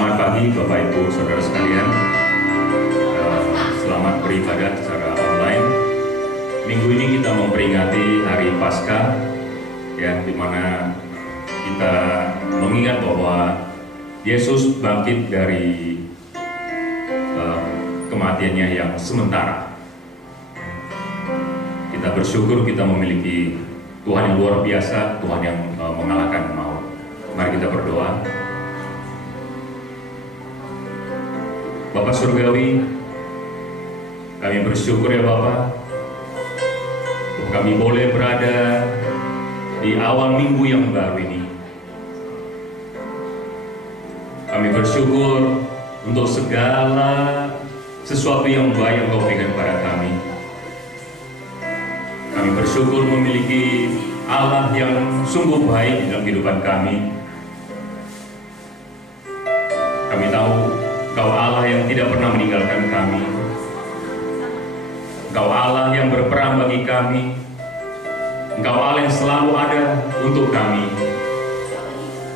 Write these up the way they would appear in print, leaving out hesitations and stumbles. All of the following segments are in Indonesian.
Selamat pagi Bapak Ibu Saudara sekalian. Selamat beribadah secara online. Minggu ini kita memperingati Hari Paskah, ya, di mana kita mengingat bahwa Yesus bangkit dari kematiannya yang sementara. Kita bersyukur kita memiliki Tuhan yang luar biasa, Tuhan yang mengalahkan maut. Mari kita berdoa. Bapak Surgawi, kami bersyukur ya Bapak, kami boleh berada di awal minggu yang baru ini. Kami bersyukur untuk segala sesuatu yang baik yang Kau berikan kepada kami. Kami bersyukur memiliki Allah yang sungguh baik di dalam kehidupan kami. Kami tahu Engkau Allah yang tidak pernah meninggalkan kami. Engkau Allah yang berperang bagi kami. Engkau Allah yang selalu ada untuk kami.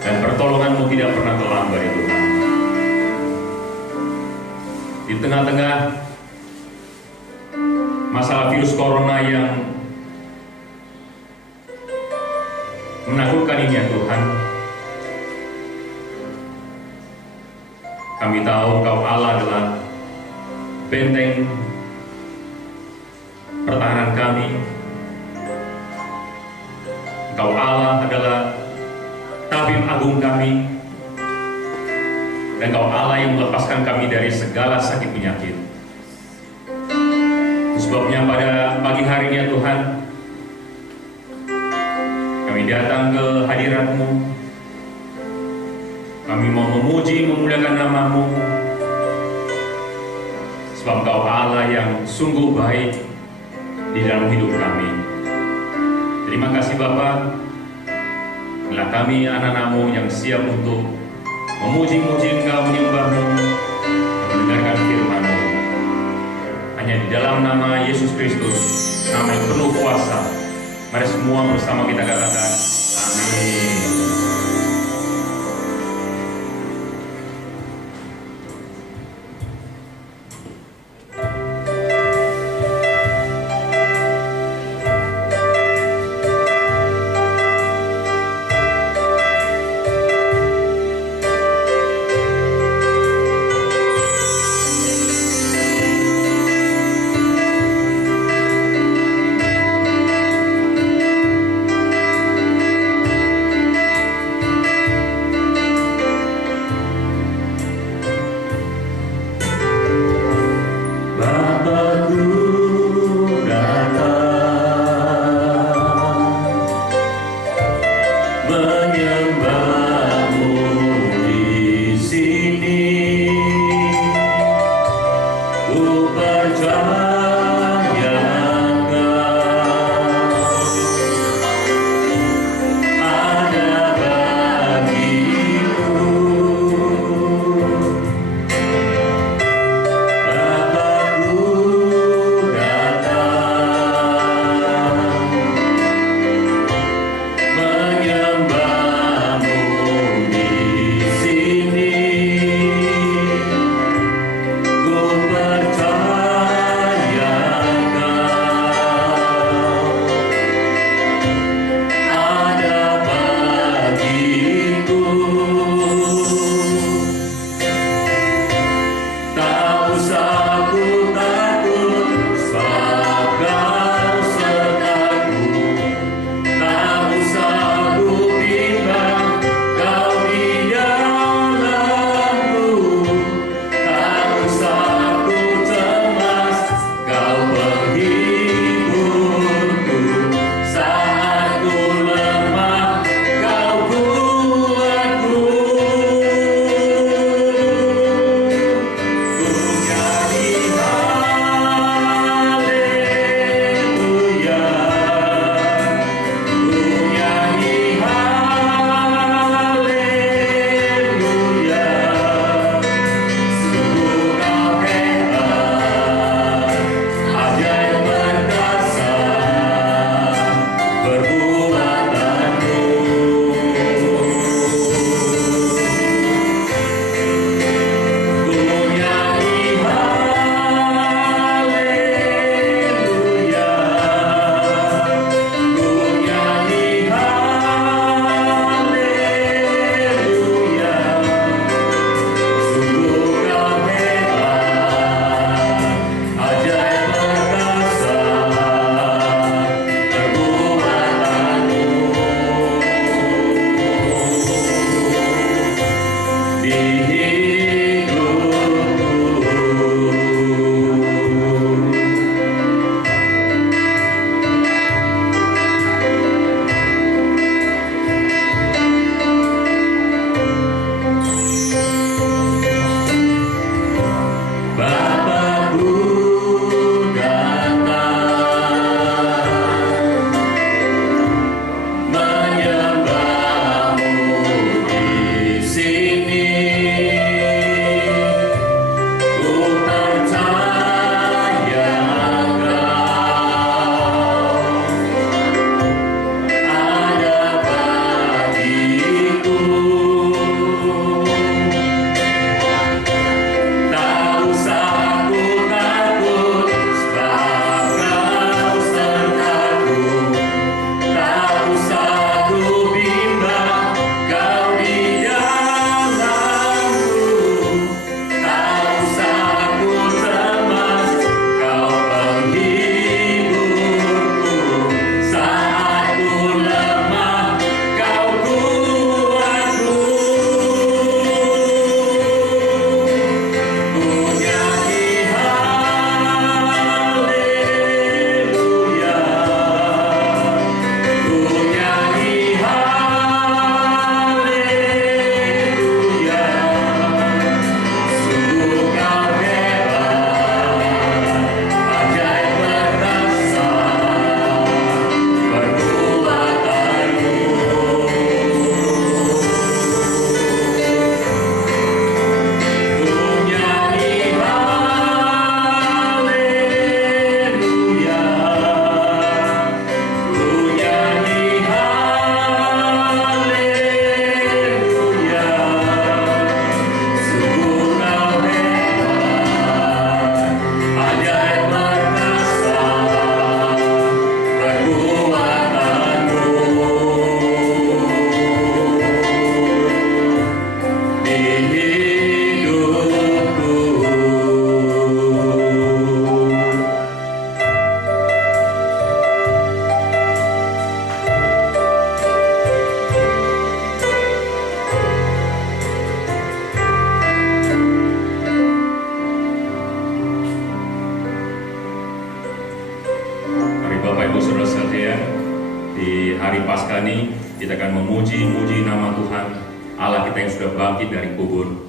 Dan pertolongan-Mu tidak pernah terlambat ya Tuhan. Di tengah-tengah masalah virus corona yang menakutkan ini ya Tuhan, kami tahu Engkau Allah adalah benteng pertahanan kami. Engkau Allah adalah tabib agung kami. Dan Engkau Allah yang melepaskan kami dari segala sakit penyakit. Sebabnya pada pagi hari ini ya Tuhan, kami datang ke hadirat-Mu. Kami mau memuji, memuliakan nama-Mu. Sebab Engkau Allah yang sungguh baik di dalam hidup kami. Terima kasih Bapa. Inilah kami anak-anak-Mu yang siap untuk memuji-muji Engkau, menyembah-Mu, dan mendengarkan firman-Mu. Hanya di dalam nama Yesus Kristus, nama yang penuh kuasa. Mari semua bersama kita katakan, amin. di hari Paskah ini kita akan memuji-muji nama Tuhan Allah kita yang sudah bangkit dari kubur.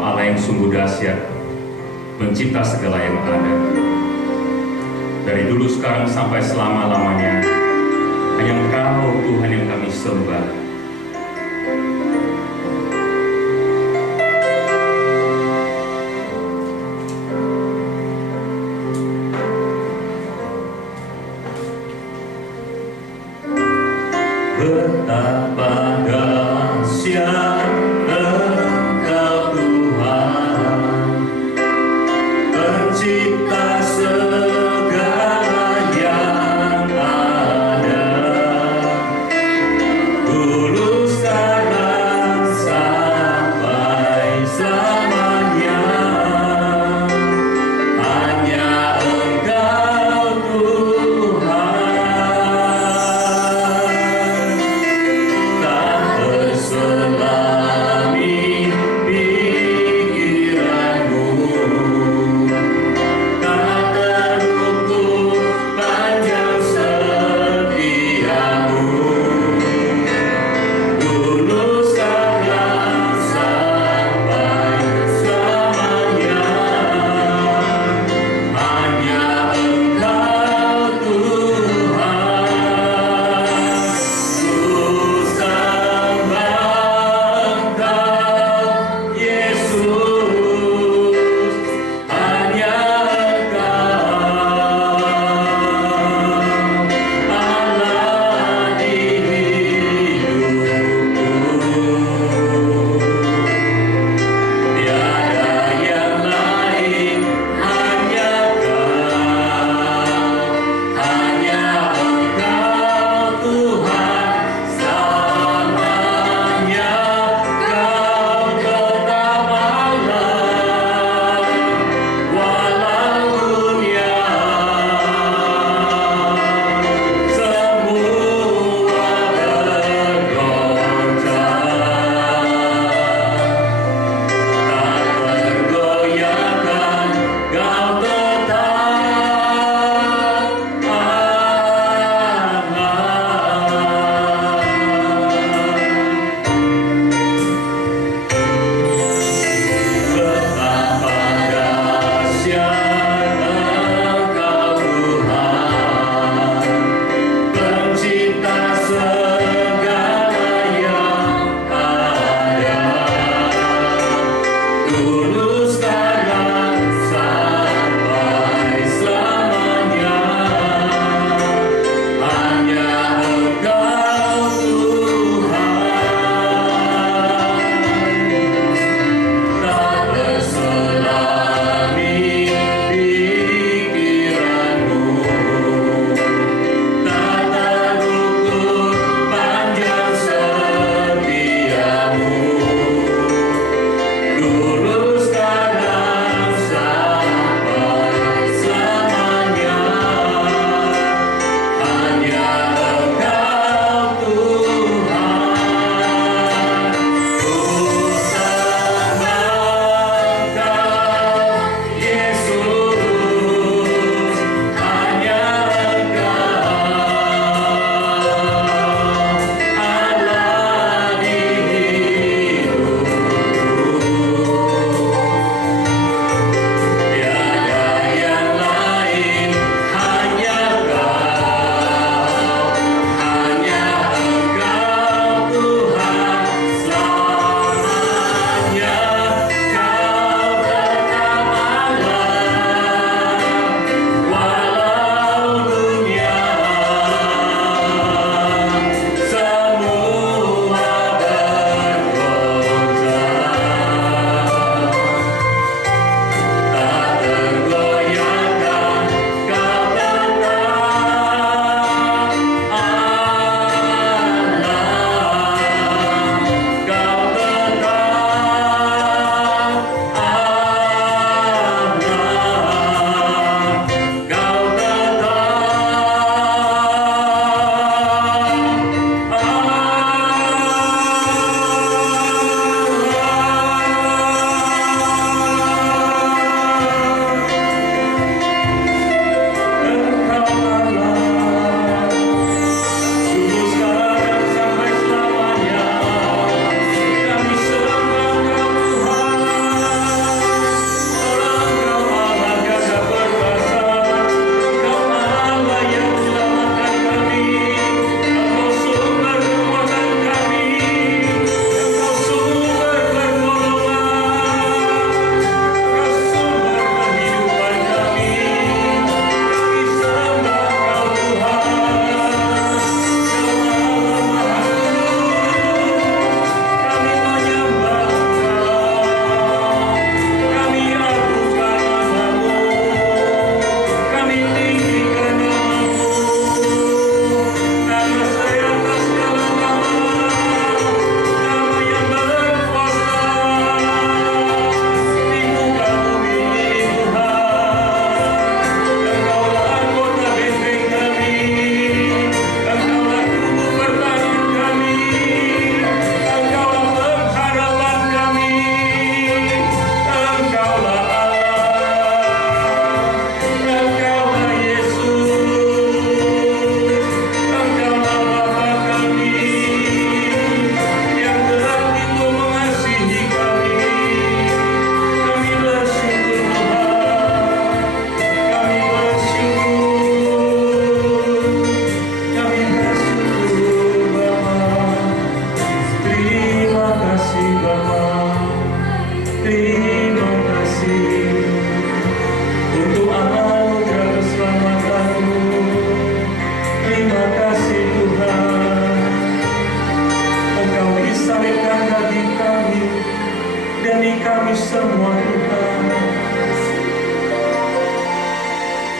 Allah yang sungguh dahsyat, pencipta segala yang ada. Dari dulu sekarang sampai selama-lamanya, hanya Engkau Tuhan yang kami sembah. Betapa dahsyat Engkau Tuhan, pencipta segala yang ada.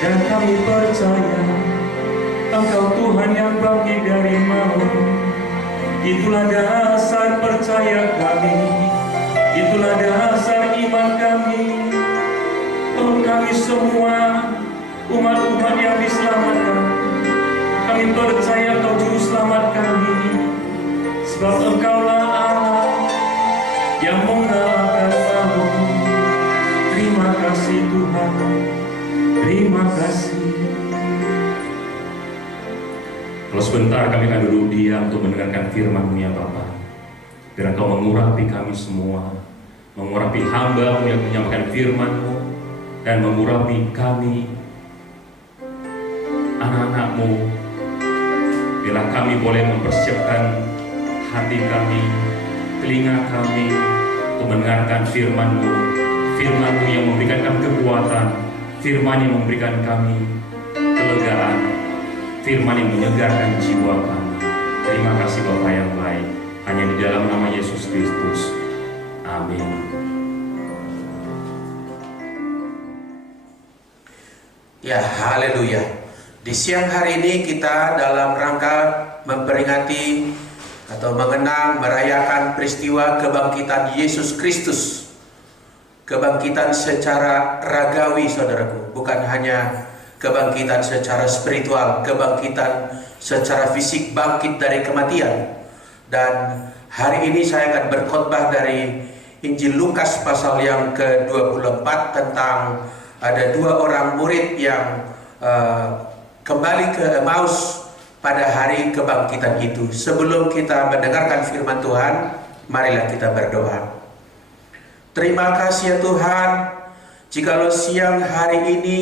Dan kami percaya Engkau Tuhan yang bangkit dari maut. Itulah dasar percaya kami, itulah dasar iman kami. Oh, kami semua umat-umat yang diselamatkan, kami percaya Engkau juru selamat kami. Sebab Engkaulah Allah yang mengalahkan maut. Terima kasih Tuhan, terima kasih. Kalau sebentar kami akan duduk diam untuk mendengarkan firman-Mu ya Bapa. Biar Engkau mengurapi kami semua, mengurapi hamba-Mu yang menyampaikan firman-Mu, dan mengurapi kami, anak-anak-Mu. Biarlah kami boleh mempersiapkan hati kami, telinga kami, untuk mendengarkan firman-Mu, firman-Mu yang memberikan kami kekuatan, firman yang memberikan kami kelegaan, firman yang menyegarkan jiwa kami. Terima kasih Bapa yang baik, hanya di dalam nama Yesus Kristus. Amin. Ya, haleluya. Di siang hari ini kita dalam rangka memperingati atau mengenang, merayakan peristiwa kebangkitan Yesus Kristus. Kebangkitan secara ragawi, saudaraku, bukan hanya kebangkitan secara spiritual, kebangkitan secara fisik, bangkit dari kematian. Dan hari ini saya akan berkhotbah dari Injil Lukas pasal yang ke-24 tentang ada dua orang murid yang kembali ke Emmaus pada hari kebangkitan itu. Sebelum kita mendengarkan firman Tuhan, marilah kita berdoa. Terima kasih ya Tuhan, jikalau siang hari ini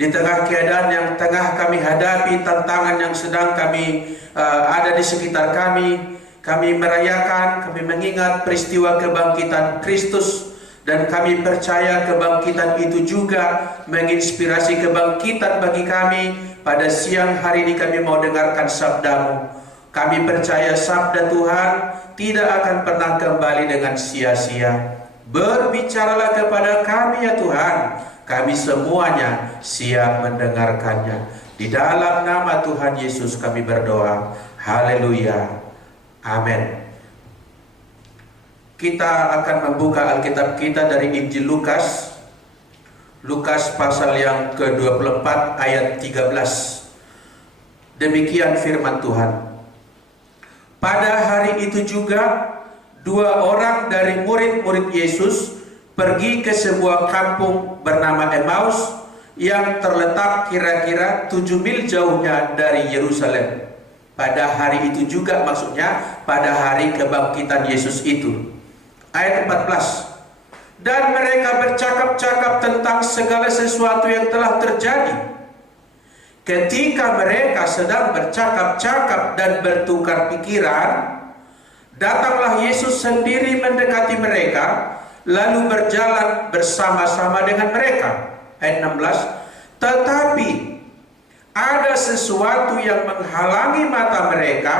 di tengah keadaan yang tengah kami hadapi, tantangan yang sedang kami ada di sekitar kami merayakan, kami mengingat peristiwa kebangkitan Kristus. Dan kami percaya kebangkitan itu juga menginspirasi kebangkitan bagi kami. Pada siang hari ini kami mau dengarkan sabda-Mu. Kami percaya sabda Tuhan tidak akan pernah kembali dengan sia-sia. Berbicaralah kepada kami ya Tuhan. Kami semuanya siap mendengarkannya. Di dalam nama Tuhan Yesus kami berdoa. Haleluya. Amin. Kita akan membuka Alkitab kita dari Injil Lukas. Lukas pasal yang ke-24 ayat 13. Demikian firman Tuhan. Pada hari itu juga dua orang dari murid-murid Yesus pergi ke sebuah kampung bernama Emmaus yang terletak kira-kira 7 mil jauhnya dari Yerusalem. Pada hari itu juga, maksudnya pada hari kebangkitan Yesus itu. Ayat 14. Dan mereka bercakap-cakap tentang segala sesuatu yang telah terjadi. Ketika mereka sedang bercakap-cakap dan bertukar pikiran, datanglah Yesus sendiri mendekati mereka, lalu berjalan bersama-sama dengan mereka. Ayat 16. Tetapi ada sesuatu yang menghalangi mata mereka,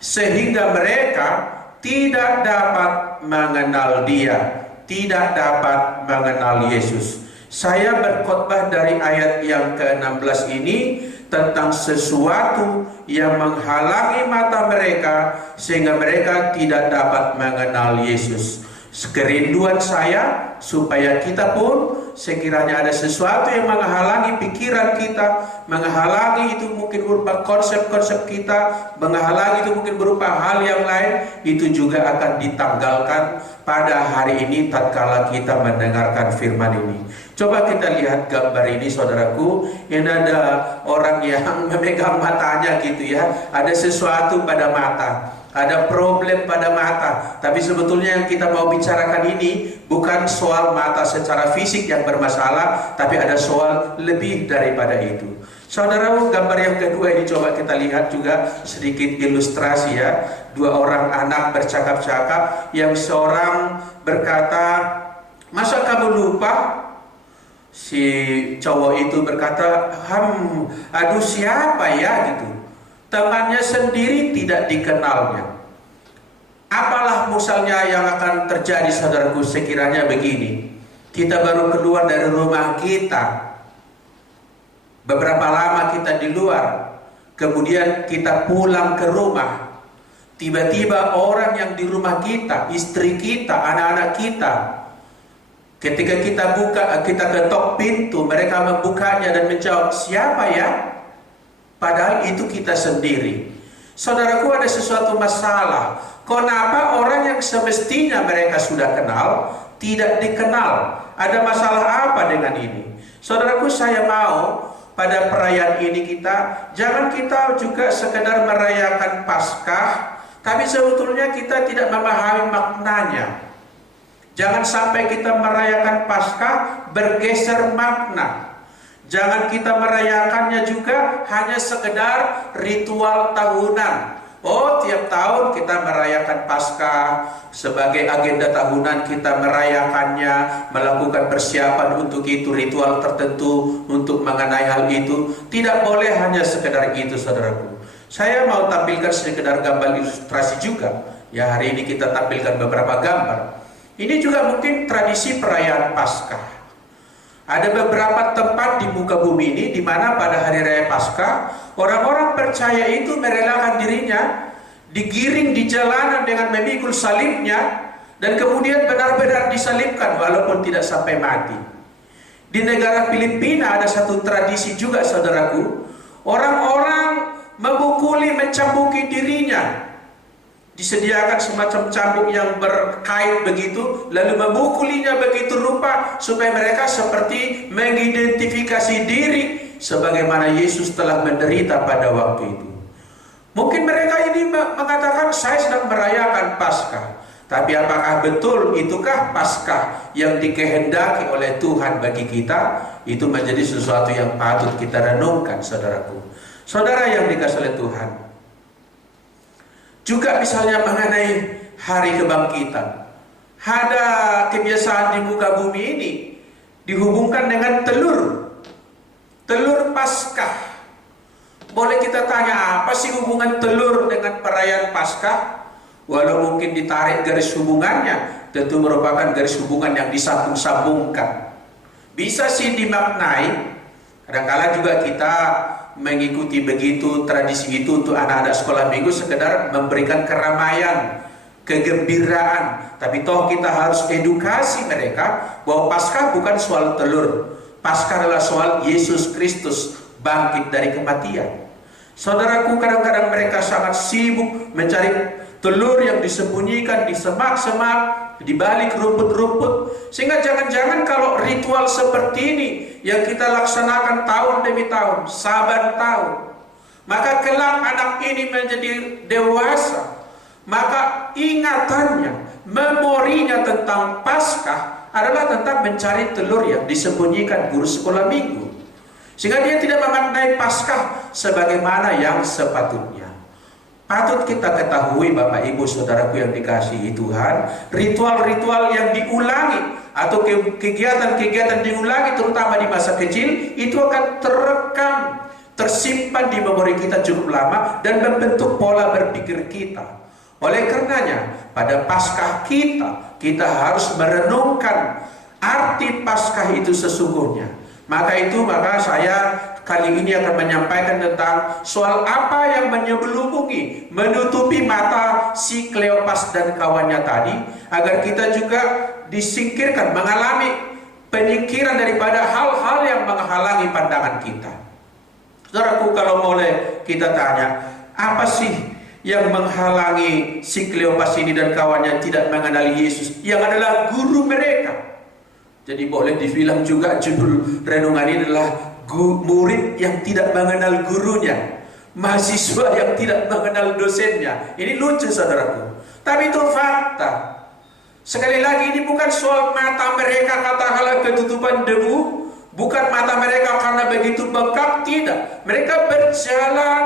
sehingga mereka tidak dapat mengenal Dia, tidak dapat mengenal Yesus. Saya berkhotbah dari ayat yang ke-16 ini tentang sesuatu yang menghalangi mata mereka sehingga mereka tidak dapat mengenal Yesus. Kerinduan saya supaya kita pun sekiranya ada sesuatu yang menghalangi pikiran kita, menghalangi itu mungkin berupa konsep-konsep kita, menghalangi itu mungkin berupa hal yang lain, itu juga akan ditanggalkan pada hari ini tatkala kita mendengarkan firman ini. Coba kita lihat gambar ini saudaraku. Ini ada orang yang memegang matanya gitu ya. Ada sesuatu pada mata, ada problem pada mata. Tapi sebetulnya yang kita mau bicarakan ini bukan soal mata secara fisik yang bermasalah, tapi ada soal lebih daripada itu. Saudara, gambar yang kedua ini coba kita lihat juga sedikit ilustrasi ya. Dua orang anak bercakap-cakap, yang seorang berkata, "Masa kamu lupa?" Si cowok itu berkata, aduh siapa ya gitu. Temannya sendiri tidak dikenalnya. Apalah misalnya yang akan terjadi saudaraku sekiranya begini. Kita baru keluar dari rumah kita. Beberapa lama kita di luar. Kemudian kita pulang ke rumah. Tiba-tiba orang yang di rumah kita, istri kita, anak-anak kita, ketika kita buka, kita ketok pintu, mereka membukanya dan menjawab, "Siapa ya?" Padahal itu kita sendiri. Saudaraku, ada sesuatu masalah. Kenapa orang yang semestinya mereka sudah kenal tidak dikenal? Ada masalah apa dengan ini? Saudaraku, saya mau pada perayaan ini jangan kita juga sekedar merayakan Paskah, tapi sebetulnya kita tidak memahami maknanya. Jangan sampai kita merayakan Paskah bergeser makna. Jangan kita merayakannya juga hanya sekedar ritual tahunan. Oh, tiap tahun kita merayakan Paskah, sebagai agenda tahunan kita merayakannya, melakukan persiapan untuk itu, ritual tertentu untuk mengenai hal itu. Tidak boleh hanya sekedar itu, saudaraku. Saya mau tampilkan sekedar gambar ilustrasi juga. Ya, hari ini kita tampilkan beberapa gambar. Ini juga mungkin tradisi perayaan Paskah. Ada beberapa tempat di muka bumi ini di mana pada hari raya Paskah orang-orang percaya itu merelakan dirinya digiring di jalanan dengan memikul salibnya dan kemudian benar-benar disalibkan walaupun tidak sampai mati. Di negara Filipina ada satu tradisi juga, saudaraku. Orang-orang memukuli, mencambuki dirinya. Disediakan semacam cambuk yang berkait begitu, lalu memukulinya begitu rupa supaya mereka seperti mengidentifikasi diri sebagaimana Yesus telah menderita pada waktu itu. Mungkin mereka ini mengatakan, saya sedang merayakan Paskah. Tapi apakah betul itukah Paskah yang dikehendaki oleh Tuhan bagi kita? Itu menjadi sesuatu yang patut kita renungkan, saudaraku. Saudara yang dikasihi oleh Tuhan, juga misalnya mengenai hari kebangkitan, ada kebiasaan di muka bumi ini dihubungkan dengan telur Paskah. Boleh kita tanya, apa sih hubungan telur dengan perayaan Paskah? Walau mungkin ditarik garis hubungannya, tentu merupakan garis hubungan yang disambung-sambungkan. Bisa sih dimaknai. Kadang-kala juga kita mengikuti begitu tradisi itu untuk anak-anak sekolah minggu sekedar memberikan keramaian, kegembiraan. Tapi toh kita harus edukasi mereka bahwa Paskah bukan soal telur. Paskah adalah soal Yesus Kristus bangkit dari kematian. Saudaraku, kadang-kadang mereka sangat sibuk mencari telur yang disembunyikan di semak-semak, di balik rumput-rumput, sehingga jangan-jangan kalau ritual seperti ini yang kita laksanakan tahun demi tahun, saban tahun, maka kelak anak ini menjadi dewasa, maka ingatannya, memorinya tentang Paskah adalah tentang mencari telur yang disembunyikan guru sekolah minggu, sehingga dia tidak memaknai Paskah sebagaimana yang sepatutnya. Patut kita ketahui, Bapak Ibu Saudaraku yang dikasihi Tuhan, ritual-ritual yang diulangi atau kegiatan-kegiatan diulangi terutama di masa kecil itu akan terekam, tersimpan di memori kita cukup lama dan membentuk pola berpikir kita. Oleh karenanya, pada Paskah kita harus merenungkan arti Paskah itu sesungguhnya. Maka saya kali ini akan menyampaikan tentang soal apa yang menyelubungi, menutupi mata si Kleopas dan kawannya tadi, agar kita juga disingkirkan, mengalami penyingkiran daripada hal-hal yang menghalangi pandangan kita. Saudaraku, kalau boleh kita tanya, apa sih yang menghalangi si Kleopas ini dan kawannya tidak mengenali Yesus yang adalah guru mereka? Jadi boleh dibilang juga judul renungan ini adalah murid yang tidak mengenal gurunya, mahasiswa yang tidak mengenal dosennya. Ini lucu, saudaraku, tapi itu fakta. Sekali lagi, ini bukan soal mata mereka katakanlah ketutupan debu, bukan mata mereka karena begitu bengkak, tidak. Mereka berjalan,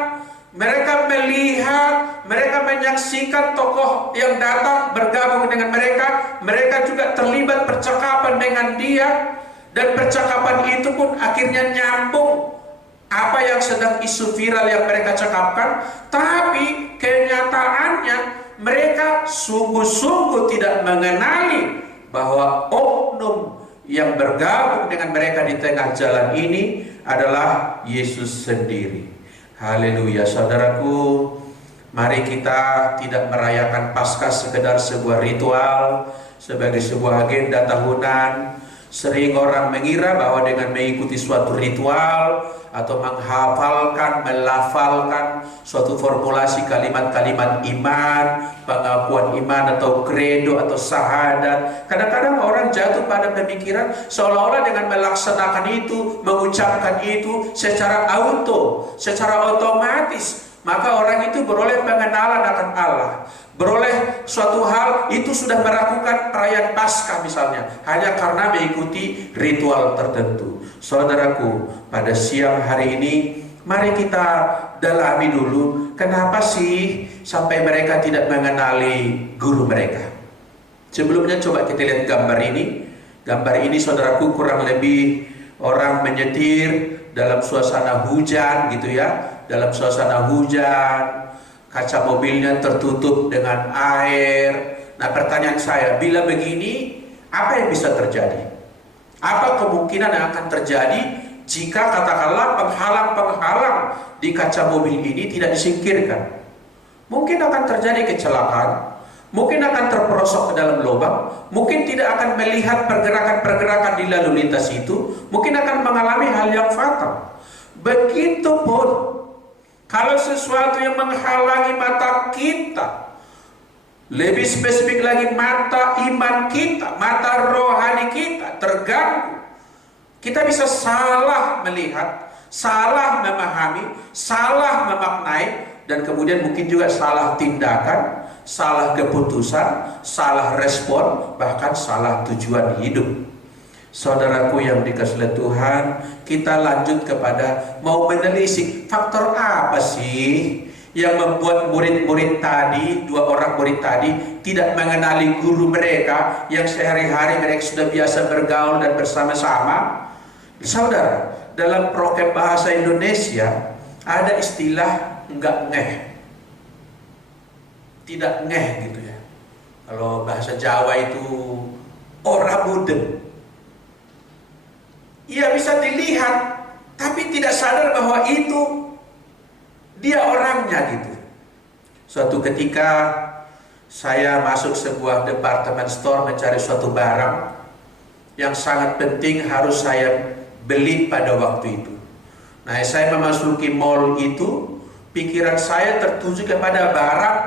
mereka melihat, mereka menyaksikan tokoh yang datang bergabung dengan mereka. Mereka juga terlibat percakapan dengan dia, dan percakapan itu pun akhirnya nyambung apa yang sedang isu viral yang mereka cakapkan. Tapi kenyataannya mereka sungguh-sungguh tidak mengenali bahwa oknum yang bergabung dengan mereka di tengah jalan ini adalah Yesus sendiri. Haleluya, saudaraku. Mari kita tidak merayakan Paskah sekedar sebuah ritual, sebagai sebuah agenda tahunan. Sering orang mengira bahwa dengan mengikuti suatu ritual atau menghafalkan, melafalkan suatu formulasi kalimat-kalimat iman, pengakuan iman atau kredo atau syahadat. Kadang-kadang orang jatuh pada pemikiran seolah-olah dengan melaksanakan itu, mengucapkan itu secara secara otomatis, maka orang itu beroleh pengenalan akan Allah, beroleh suatu hal itu sudah melakukan perayaan Paskah misalnya, hanya karena mengikuti ritual tertentu. Saudaraku, pada siang hari ini Mari kita dalami dulu, kenapa sih sampai mereka tidak mengenali guru mereka. Sebelumnya coba kita lihat gambar ini. Gambar ini saudaraku kurang lebih orang menyetir dalam suasana hujan gitu ya. Dalam suasana hujan, kaca mobilnya tertutup dengan air. Nah, pertanyaan saya, bila begini, apa yang bisa terjadi? Apa kemungkinan yang akan terjadi jika katakanlah penghalang-penghalang di kaca mobil ini tidak disingkirkan? Mungkin akan terjadi kecelakaan, mungkin akan terperosok ke dalam lubang, mungkin tidak akan melihat pergerakan-pergerakan di lalu lintas itu, mungkin akan mengalami hal yang fatal. Begitupun kalau sesuatu yang menghalangi mata kita, lebih spesifik lagi mata iman kita, mata rohani kita terganggu, kita bisa salah melihat, salah memahami, salah memaknai, dan kemudian mungkin juga salah tindakan, salah keputusan, salah respon, bahkan salah tujuan hidup. Saudaraku yang dikasihi Tuhan, kita lanjut kepada mau menelisik faktor apa sih yang membuat murid-murid tadi, 2 orang murid tadi tidak mengenali guru mereka yang sehari-hari mereka sudah biasa bergaul dan bersama-sama. Saudara, dalam prokem bahasa Indonesia ada istilah enggak ngeh, tidak ngeh gitu ya. Kalau bahasa Jawa itu ora mudeng. Ia bisa dilihat tapi tidak sadar bahwa itu dia orangnya gitu. Suatu ketika saya masuk sebuah department store mencari suatu barang yang sangat penting harus saya beli pada waktu itu. Nah, saya memasuki mall itu, pikiran saya tertuju kepada barang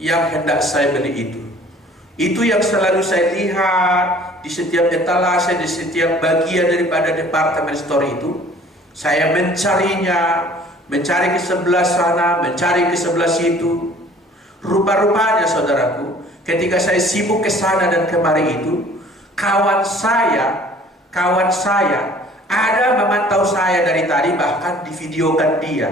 yang hendak saya beli itu. Itu yang selalu saya lihat di setiap etalase, di setiap bagian daripada department store itu. Saya mencarinya, mencari ke sebelah sana, mencari ke sebelah situ. Rupa-rupanya saudaraku, ketika saya sibuk ke sana dan kemari itu, kawan saya ada memantau saya dari tadi, bahkan divideokan dia.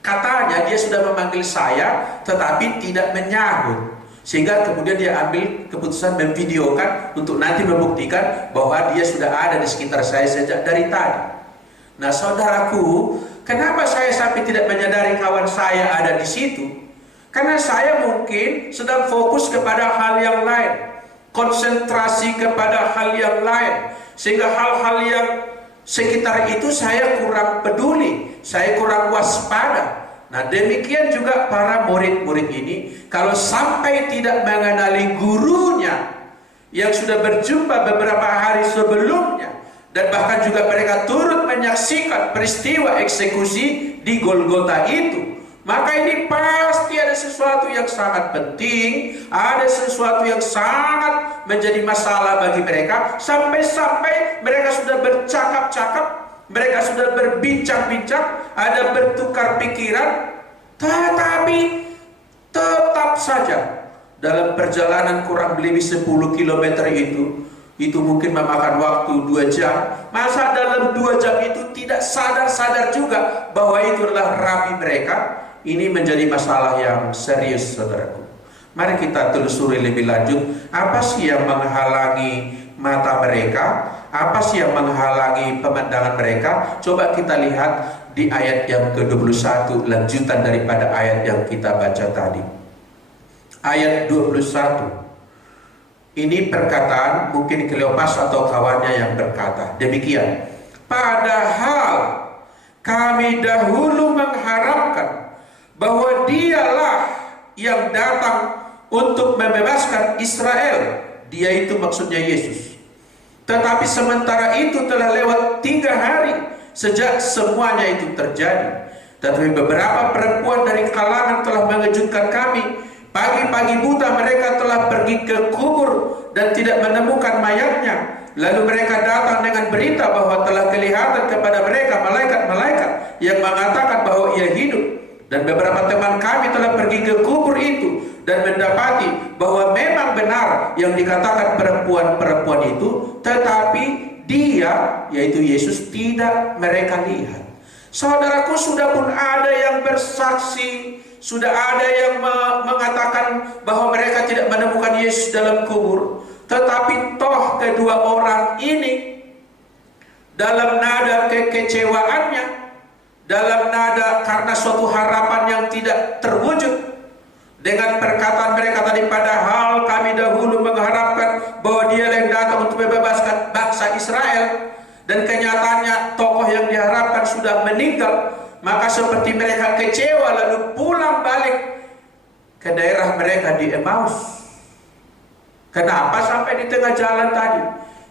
Katanya dia sudah memanggil saya tetapi tidak menyahut, sehingga kemudian dia ambil keputusan memvideokan untuk nanti membuktikan bahwa dia sudah ada di sekitar saya sejak dari tadi. Nah saudaraku, kenapa saya sampai tidak menyadari kawan saya ada di situ? Karena saya mungkin sedang fokus kepada hal yang lain, konsentrasi kepada hal yang lain, sehingga hal-hal yang sekitar itu saya kurang peduli, saya kurang waspada. Nah, demikian juga para murid-murid ini, kalau sampai tidak mengenali gurunya yang sudah berjumpa beberapa hari sebelumnya, dan bahkan juga mereka turut menyaksikan peristiwa eksekusi di Golgota itu, maka ini pasti ada sesuatu yang sangat penting, ada sesuatu yang sangat menjadi masalah bagi mereka, sampai-sampai mereka sudah bercakap-cakap, mereka sudah berbincang-bincang, ada bertukar pikiran, tetapi tetap saja dalam perjalanan kurang lebih 10 km itu mungkin memakan waktu 2 jam. Masa dalam 2 jam itu tidak sadar-sadar juga bahwa itu adalah rabi mereka? Ini menjadi masalah yang serius, saudaraku. Mari kita telusuri lebih lanjut, apa sih yang menghalangi mata mereka, apa sih yang menghalangi pemandangan mereka. Coba kita lihat di ayat yang ke-21, lanjutan daripada ayat yang kita baca tadi. Ayat 21. Ini perkataan mungkin Kleopas atau kawannya yang berkata demikian. Padahal kami dahulu mengharapkan bahwa dialah yang datang untuk membebaskan Israel. Dia itu maksudnya Yesus. Tetapi sementara itu telah lewat 3 hari sejak semuanya itu terjadi. Tetapi beberapa perempuan dari kalangan telah mengejutkan kami. Pagi-pagi buta mereka telah pergi ke kubur dan tidak menemukan mayatnya. Lalu mereka datang dengan berita bahwa telah kelihatan kepada mereka malaikat-malaikat yang mengatakan bahwa ia hidup. Dan beberapa teman kami telah pergi ke kubur itu dan mendapati bahwa memang benar yang dikatakan perempuan-perempuan itu, tetapi dia, yaitu Yesus, tidak mereka lihat. Saudaraku, sudah pun ada yang bersaksi, sudah ada yang mengatakan bahwa mereka tidak menemukan Yesus dalam kubur. Tetapi toh kedua orang ini dalam nada kekecewaannya, dalam nada karena suatu harapan yang tidak terwujud, dengan perkataan mereka tadi, padahal kami dahulu mengharapkan bahwa Dia yang datang untuk membebaskan bangsa Israel, dan kenyataannya tokoh yang diharapkan sudah meninggal, maka seperti mereka kecewa lalu pulang balik ke daerah mereka di Emmaus. Kenapa sampai di tengah jalan tadi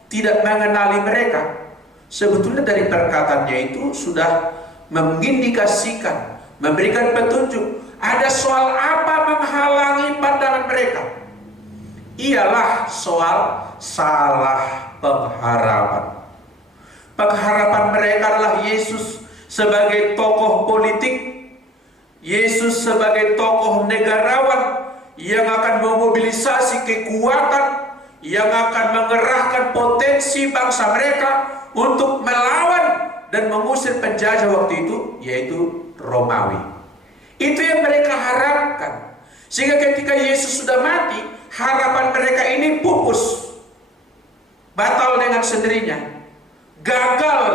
tidak mengenali mereka? Sebetulnya dari perkataannya itu sudah mengindikasikan, memberikan petunjuk ada soal apa menghalangi pandangan mereka. Ialah soal salah pengharapan. Pengharapan mereka adalah Yesus sebagai tokoh politik, Yesus sebagai tokoh negarawan yang akan memobilisasi kekuatan, yang akan mengerahkan potensi bangsa mereka untuk melawan dan mengusir penjajah waktu itu, yaitu Romawi. Itu yang mereka harapkan. Sehingga ketika Yesus sudah mati, harapan mereka ini pupus, batal dengan sendirinya, gagal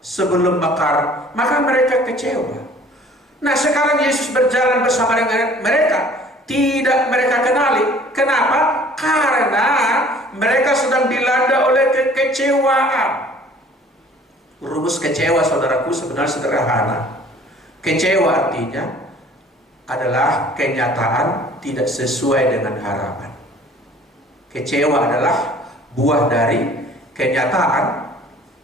sebelum mekar, maka mereka kecewa. Nah, sekarang Yesus berjalan bersama dengan mereka, tidak mereka kenali. Kenapa? Karena mereka sedang dilanda oleh kekecewaan. Rumus kecewa, saudaraku, sebenarnya sederhana. Kecewa artinya adalah kenyataan tidak sesuai dengan harapan. Kecewa adalah buah dari kenyataan,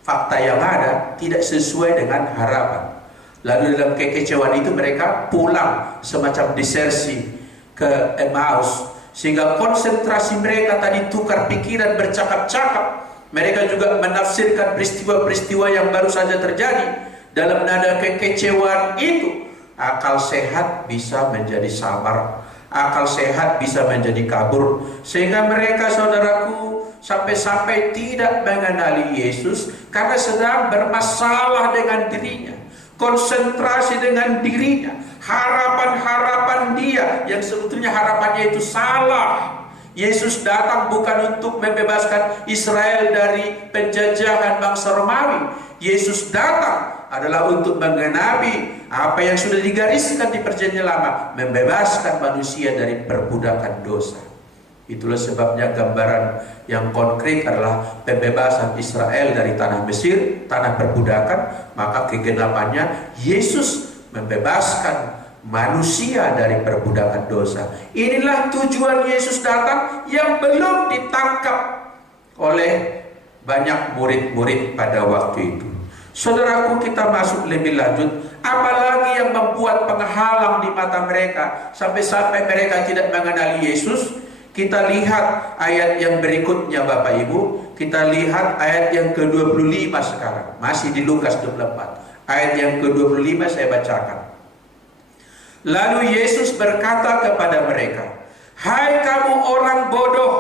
fakta yang ada tidak sesuai dengan harapan. Lalu dalam kekecewaan itu mereka pulang semacam desersi ke Emmaus, sehingga konsentrasi mereka tadi tukar pikiran, bercakap-cakap. Mereka juga menafsirkan peristiwa-peristiwa yang baru saja terjadi dalam nada kekecewaan itu. Akal sehat bisa menjadi samar, akal sehat bisa menjadi kabur, sehingga mereka, saudaraku, sampai-sampai tidak mengenali Yesus karena sedang bermasalah dengan dirinya, konsentrasi dengan dirinya, harapan-harapan dia yang sebetulnya harapannya itu salah. Yesus datang bukan untuk membebaskan Israel dari penjajahan bangsa Romawi. Yesus datang adalah untuk menggenapi apa yang sudah digariskan di Perjanjian Lama, membebaskan manusia dari perbudakan dosa. Itulah sebabnya gambaran yang konkret adalah pembebasan Israel dari tanah Mesir, tanah perbudakan. Maka kegenapannya Yesus membebaskan manusia dari perbudakan dosa. Inilah tujuan Yesus datang yang belum ditangkap oleh banyak murid-murid pada waktu itu. Saudaraku, kita masuk lebih lanjut, apalagi yang membuat penghalang di mata mereka sampai-sampai mereka tidak mengenali Yesus. Kita lihat ayat yang berikutnya, Bapak Ibu. Kita lihat ayat yang ke-25 sekarang, masih di Lukas 24. Ayat yang ke-25 saya bacakan. Lalu Yesus berkata kepada mereka, "Hai kamu orang bodoh,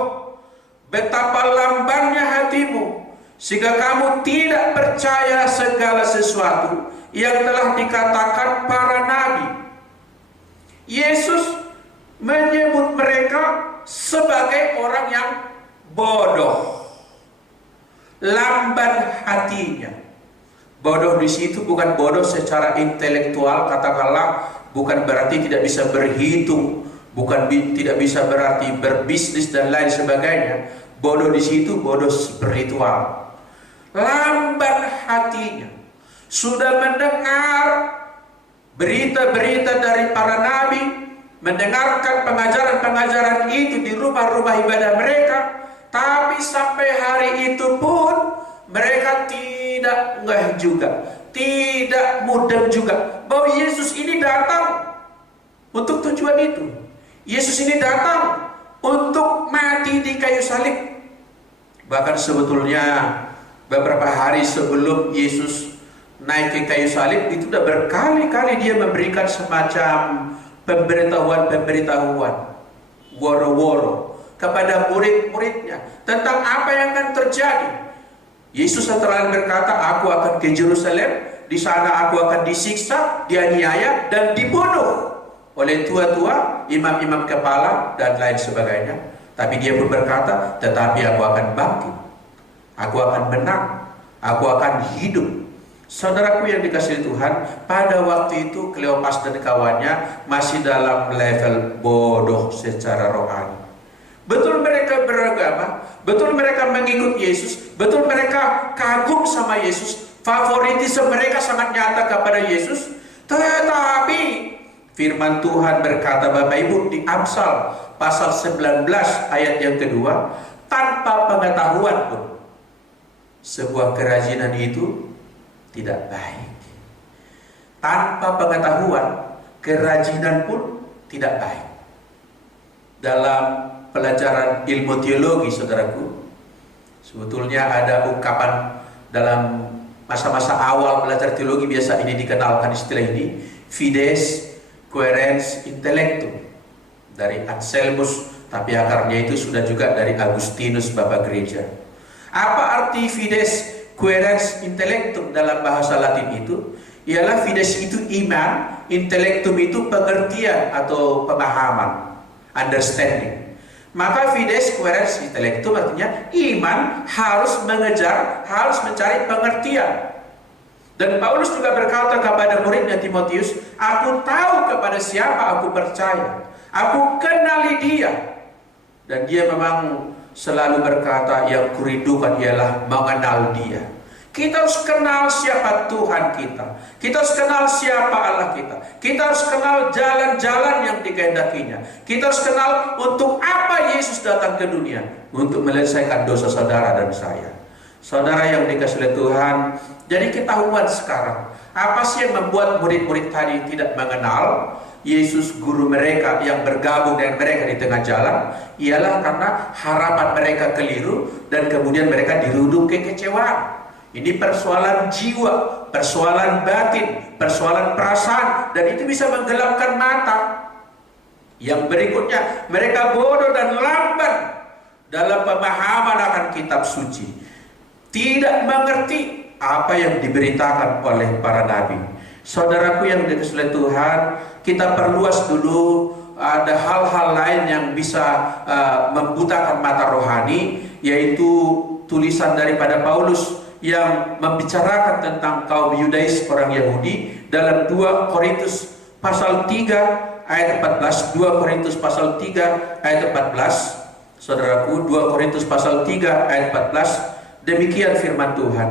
betapa lambannya hatimu, sehingga kamu tidak percaya segala sesuatu yang telah dikatakan para nabi." Yesus menyebut mereka sebagai orang yang bodoh, lamban hatinya. Bodoh di situ bukan bodoh secara intelektual, katakanlah, bukan berarti tidak bisa berhitung, bukan tidak bisa berarti berbisnis dan lain sebagainya. Bodoh di situ bodoh spiritual. Lamban hatinya. Sudah mendengar berita-berita dari para nabi, mendengarkan pengajaran-pengajaran itu di rumah-rumah ibadah mereka, tapi sampai hari itu pun mereka tidak ngeh juga, tidak mudeng juga bahwa Yesus ini datang untuk tujuan itu. Yesus ini datang untuk mati di kayu salib. Bahkan sebetulnya beberapa hari sebelum Yesus naik ke kayu salib itu sudah berkali-kali dia memberikan semacam pemberitahuan, woro-woro kepada murid-muridnya tentang apa yang akan terjadi. Yesus antara lain berkata, "Aku akan ke Yerusalem di sana aku akan disiksa, dianiaya, dan dibunuh oleh tua-tua, imam-imam kepala, dan lain sebagainya. Tapi dia pun berkata, tetapi aku akan bangkit, aku akan menang, aku akan hidup. Saudaraku yang dikasihi Tuhan, pada waktu itu Kleopas dan kawannya masih dalam level bodoh secara rohani. Betul mereka beragama, betul mereka mengikut Yesus, betul mereka kagum sama Yesus, favoritisme mereka sangat nyata kepada Yesus. Tetapi firman Tuhan berkata, Bapak Ibu, di Amsal pasal 19 ayat yang kedua, tanpa pengetahuan pun sebuah kerajinan itu tidak baik. Tanpa pengetahuan, kerajinan pun tidak baik. Dalam pelajaran ilmu teologi, saudaraku, sebetulnya ada ungkapan dalam masa-masa awal belajar teologi, biasa ini dikenalkan istilah ini, fides quaerens intellectum, dari Anselmus, tapi akarnya itu sudah juga dari Agustinus, Bapak Gereja. Apa arti fides quaerens intellectum dalam bahasa Latin itu? Ialah fides itu iman, intellectum itu pengertian atau pemahaman, understanding. Maka fides quaerens intellectum artinya iman harus mengejar, harus mencari pengertian. Dan Paulus juga berkata kepada muridnya Timotius, aku tahu kepada siapa aku percaya, aku kenali dia. Dan dia memang selalu berkata, yang kurindukan ialah mengenal dia. Kita harus kenal siapa Tuhan kita. Kita harus kenal siapa Allah kita. Kita harus kenal jalan-jalan yang dikehendakinya. Kita harus kenal untuk apa Yesus datang ke dunia. Untuk menyelesaikan dosa saudara dan saya. Saudara yang dikasihi Tuhan, jadi ketahuan sekarang, apa sih yang membuat murid-murid tadi tidak mengenal Yesus guru mereka yang bergabung dengan mereka di tengah jalan? Ialah karena harapan mereka keliru dan kemudian mereka dirudung kekecewaan. Ini persoalan jiwa, persoalan batin, persoalan perasaan, dan itu bisa menggelapkan mata. Yang berikutnya, mereka bodoh dan lamban dalam pemahaman akan kitab suci. Tidak mengerti apa yang diberitakan oleh para nabi. Saudaraku yang dikasihi Tuhan, kita perluas dulu. Ada hal-hal lain yang bisa membutakan mata rohani, yaitu tulisan daripada Paulus yang membicarakan tentang kaum Yudais, orang Yahudi, dalam 2 Korintus pasal 3 ayat 14. 2 Korintus pasal 3 ayat 14. Saudaraku, 2 Korintus pasal 3 ayat 14, demikian firman Tuhan.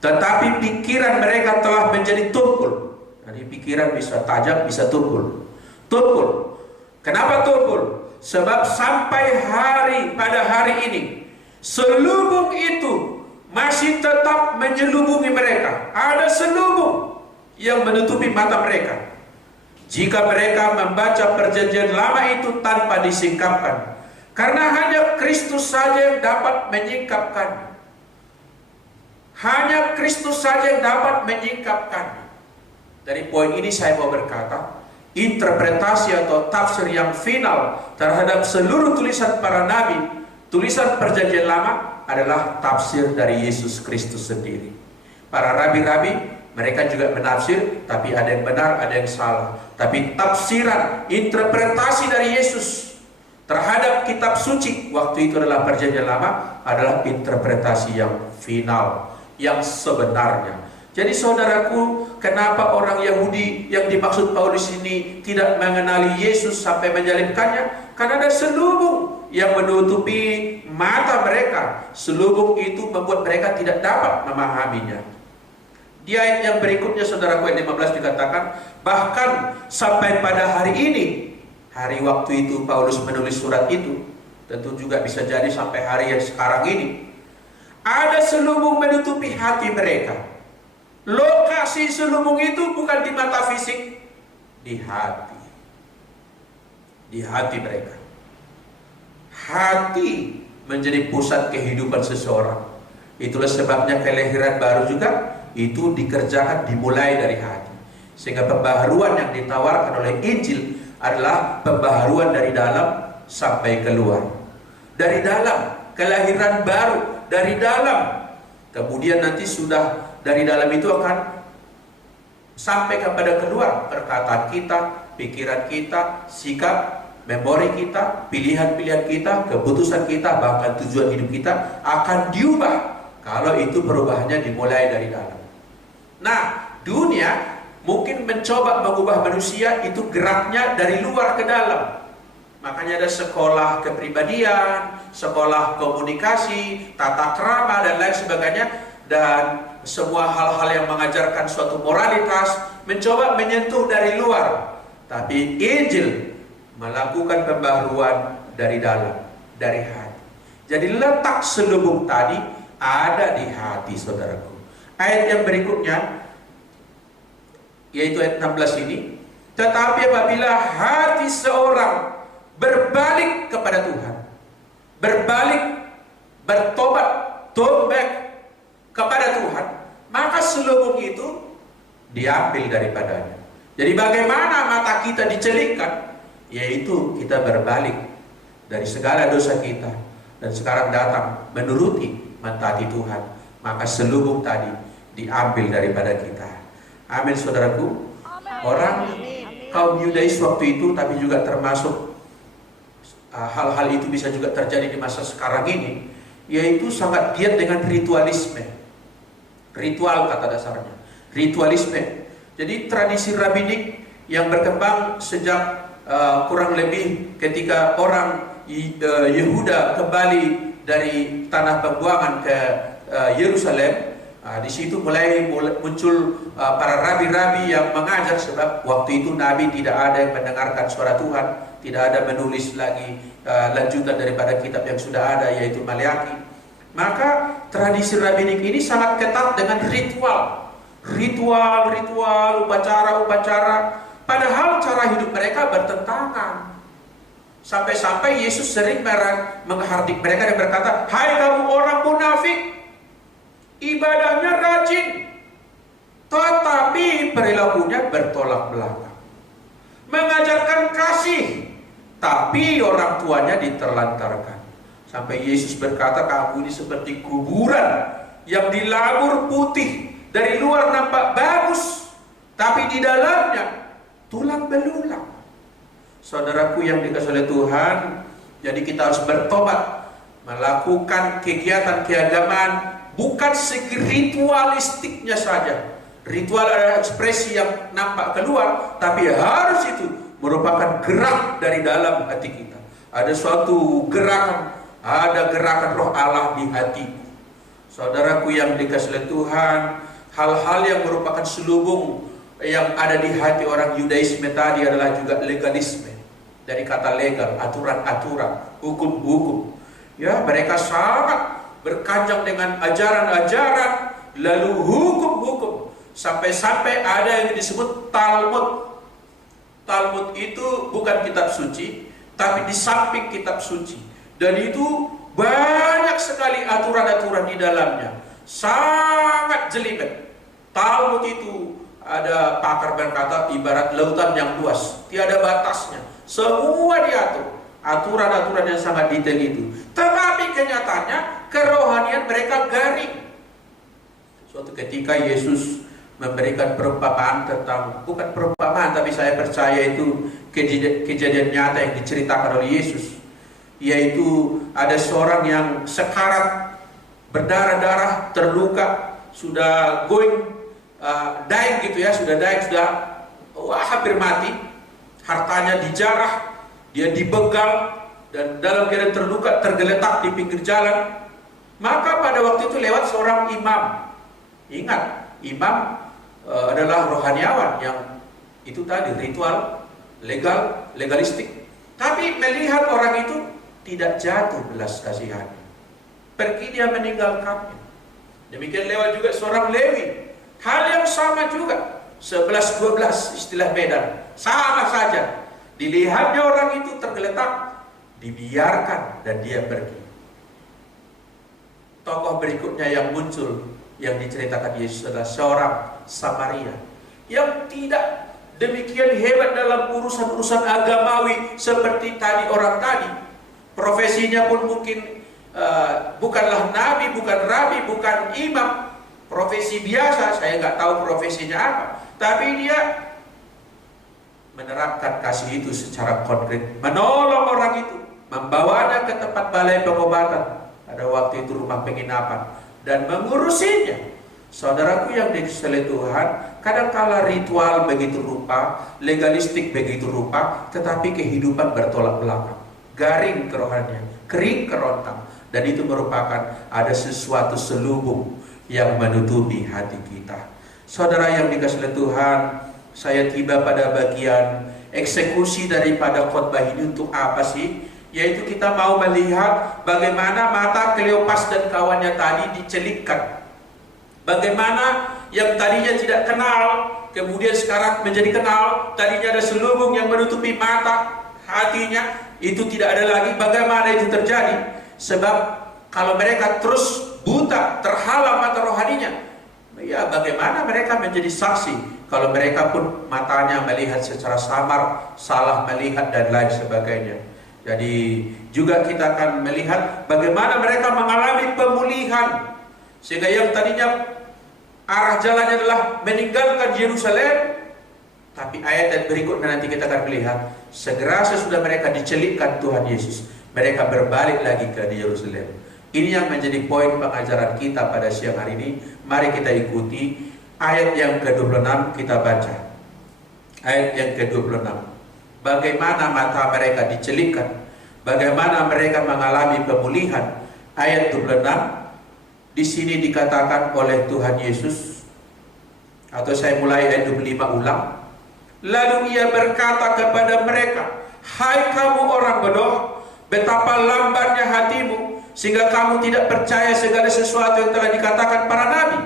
Tetapi pikiran mereka telah menjadi tumpul. Jadi pikiran bisa tajam, bisa tumpul. Tumpul. Kenapa tumpul? Sebab sampai pada hari ini selubung itu masih tetap menyelubungi mereka. Ada selubung yang menutupi mata mereka. Jika mereka membaca perjanjian lama itu tanpa disingkapkan, karena hanya Kristus saja yang dapat menyingkapkan. Hanya Kristus saja yang dapat menyingkapkan. Dari poin ini saya mau berkata, interpretasi atau tafsir yang final terhadap seluruh tulisan para nabi, tulisan perjanjian lama, adalah tafsir dari Yesus Kristus sendiri. Para rabi-rabi, mereka juga menafsir, tapi ada yang benar, ada yang salah. Tapi tafsiran, interpretasi dari Yesus terhadap kitab suci waktu itu adalah perjanjian lama, adalah interpretasi yang final, yang sebenarnya. Jadi saudaraku, kenapa orang Yahudi yang dimaksud Paulus ini tidak mengenali Yesus sampai menyalibkannya? Karena ada selubung yang menutupi mata mereka. Selubung itu membuat mereka tidak dapat memahaminya. Di ayat yang berikutnya, saudaraku, ayat 15 dikatakan, bahkan sampai pada hari ini, hari waktu itu Paulus menulis surat itu, tentu juga bisa jadi sampai hari yang sekarang ini, ada selubung menutupi hati mereka. Lokasi selubung itu bukan di mata fisik, di hati. Di hati mereka. Hati menjadi pusat kehidupan seseorang. Itulah sebabnya kelahiran baru juga itu dikerjakan, dimulai dari hati. Sehingga pembaharuan yang ditawarkan oleh Injil adalah pembaharuan dari dalam sampai keluar. Dari dalam, kelahiran baru dari dalam. Kemudian nanti sudah dari dalam itu akan sampai kepada keluar perkataan kita, pikiran kita, sikap, memori kita, pilihan-pilihan kita, keputusan kita, bahkan tujuan hidup kita akan diubah kalau itu perubahannya dimulai dari dalam. Nah, dunia mungkin mencoba mengubah manusia itu geraknya dari luar ke dalam. Makanya ada sekolah kepribadian, sekolah komunikasi, tata krama dan lain sebagainya, dan semua hal-hal yang mengajarkan suatu moralitas mencoba menyentuh dari luar. Tapi Injil melakukan pembaharuan dari dalam, dari hati. Jadi letak selubung tadi ada di hati, saudaraku. Ayat yang berikutnya, yaitu ayat 16 ini, tetapi apabila hati seorang berbalik kepada Tuhan, berbalik, bertobat, turn back kepada Tuhan, maka selubung itu diambil daripadanya. Jadi bagaimana mata kita dicelikkan? Yaitu kita berbalik dari segala dosa kita dan sekarang datang menuruti mentaati Tuhan, maka selubung tadi diambil daripada kita. Amin, saudaraku. Orang kaum Yudais waktu itu, tapi juga termasuk hal-hal itu bisa juga terjadi di masa sekarang ini, yaitu sangat giat dengan ritualisme. Ritual kata dasarnya, ritualisme. Jadi tradisi rabbinik yang berkembang sejak kurang lebih ketika orang Yehuda kembali dari tanah pembuangan ke Yerusalem. Di situ mulai muncul para rabi-rabi yang mengajar, sebab waktu itu Nabi tidak ada yang mendengarkan suara Tuhan, tidak ada menulis lagi lanjutan daripada kitab yang sudah ada, yaitu Maleakhi. Maka tradisi rabbinik ini sangat ketat dengan ritual, upacara, padahal cara hidup mereka bertentangan. Sampai-sampai Yesus sering menghardik mereka dan berkata, "Hai kamu orang munafik, ibadahnya rajin, tetapi perilakunya bertolak belakang. Mengajarkan kasih, tapi orang tuanya diterlantarkan." Sampai Yesus berkata, "Kamu ini seperti kuburan yang dilabur putih, dari luar nampak bagus, tapi di dalamnya tulang belulang." Saudaraku yang dikasihi oleh Tuhan, jadi kita harus bertobat, melakukan kegiatan keagamaan bukan segi ritualistiknya saja. Ritual adalah ekspresi yang nampak keluar, tapi harus itu merupakan gerak dari dalam hati kita. Ada suatu gerakan, ada gerakan roh Allah di hatiku. Saudaraku yang dikasihi oleh Tuhan, hal-hal yang merupakan selubung yang ada di hati orang Yudaisme tadi adalah juga legalisme. Dari kata legal, aturan-aturan, hukum-hukum. Ya, mereka sangat berkanjang dengan ajaran-ajaran, lalu hukum-hukum. Sampai-sampai ada yang disebut Talmud. Talmud itu bukan kitab suci, tapi di samping kitab suci. Dan itu banyak sekali aturan-aturan di dalamnya. Sangat jelimet. Talmud itu, ada pakar berkata, ibarat lautan yang luas, tiada batasnya. Semua diatur, aturan-aturan yang sangat detail itu. Tetapi kenyataannya kerohanian mereka garing. Suatu ketika Yesus memberikan perumpamaan tentang, bukan perumpamaan, tapi saya percaya itu kejadian nyata yang diceritakan oleh Yesus, yaitu ada seorang yang sekarat, berdarah-darah, terluka, sudah dying gitu ya, sudah hampir mati. Hartanya dijarah, dia dibegal, dan dalam keadaan terluka tergeletak di pinggir jalan. Maka pada waktu itu lewat seorang imam. Ingat, imam adalah rohaniawan yang itu tadi ritual, legalistik. Tapi melihat orang itu tidak jatuh belas kasihan, pergi dia meninggalkannya. Demikian lewat juga seorang Lewi, hal yang sama juga, 11-12 istilah Medan. Sama saja, dilihatnya orang itu tergeletak, dibiarkan dan dia pergi. Tokoh berikutnya yang muncul, yang diceritakan Yesus adalah seorang Samaria yang tidak demikian hebat dalam urusan-urusan agamawi seperti tadi orang tadi. Profesinya pun mungkin bukanlah nabi, bukan rabi, bukan imam, profesi biasa, saya nggak tahu profesinya apa, tapi dia menerapkan kasih itu secara konkret, menolong orang itu, membawanya ke tempat balai pengobatan, pada waktu itu rumah penginapan, dan mengurusinya. Saudaraku yang dikasihi Tuhan, kadangkala ritual begitu rupa, legalistik begitu rupa, tetapi kehidupan bertolak belakang, garing kerohanian, kering kerontang, dan itu merupakan ada sesuatu selubung yang menutupi hati kita. Saudara yang dikasihi Tuhan, saya tiba pada bagian eksekusi daripada khotbah ini. Untuk apa sih? Yaitu kita mau melihat bagaimana mata Kleopas dan kawannya tadi dicelipkan. Bagaimana yang tadinya tidak kenal, kemudian sekarang menjadi kenal. Tadinya ada selubung yang menutupi mata, hatinya, itu tidak ada lagi. Bagaimana itu terjadi? Sebab kalau mereka terus buta, terhalang mata rohaninya, ya bagaimana mereka menjadi saksi kalau mereka pun matanya melihat secara samar, salah melihat dan lain sebagainya. Jadi juga kita akan melihat bagaimana mereka mengalami pemulihan, sehingga yang tadinya arah jalannya adalah meninggalkan Yerusalem, tapi ayat yang berikutnya nanti kita akan melihat segera sesudah mereka dicelipkan Tuhan Yesus, mereka berbalik lagi ke Yerusalem. Ini yang menjadi poin pengajaran kita pada siang hari ini. Mari kita ikuti ayat yang ke-26, kita baca. Ayat yang ke-26. Bagaimana mata mereka dicelipkan, bagaimana mereka mengalami pemulihan. Ayat 26 di sini dikatakan oleh Tuhan Yesus, atau saya mulai ayat 25 ulang. Lalu ia berkata kepada mereka, "Hai kamu orang bodoh, betapa lambannya hatimu, sehingga kamu tidak percaya segala sesuatu yang telah dikatakan para nabi.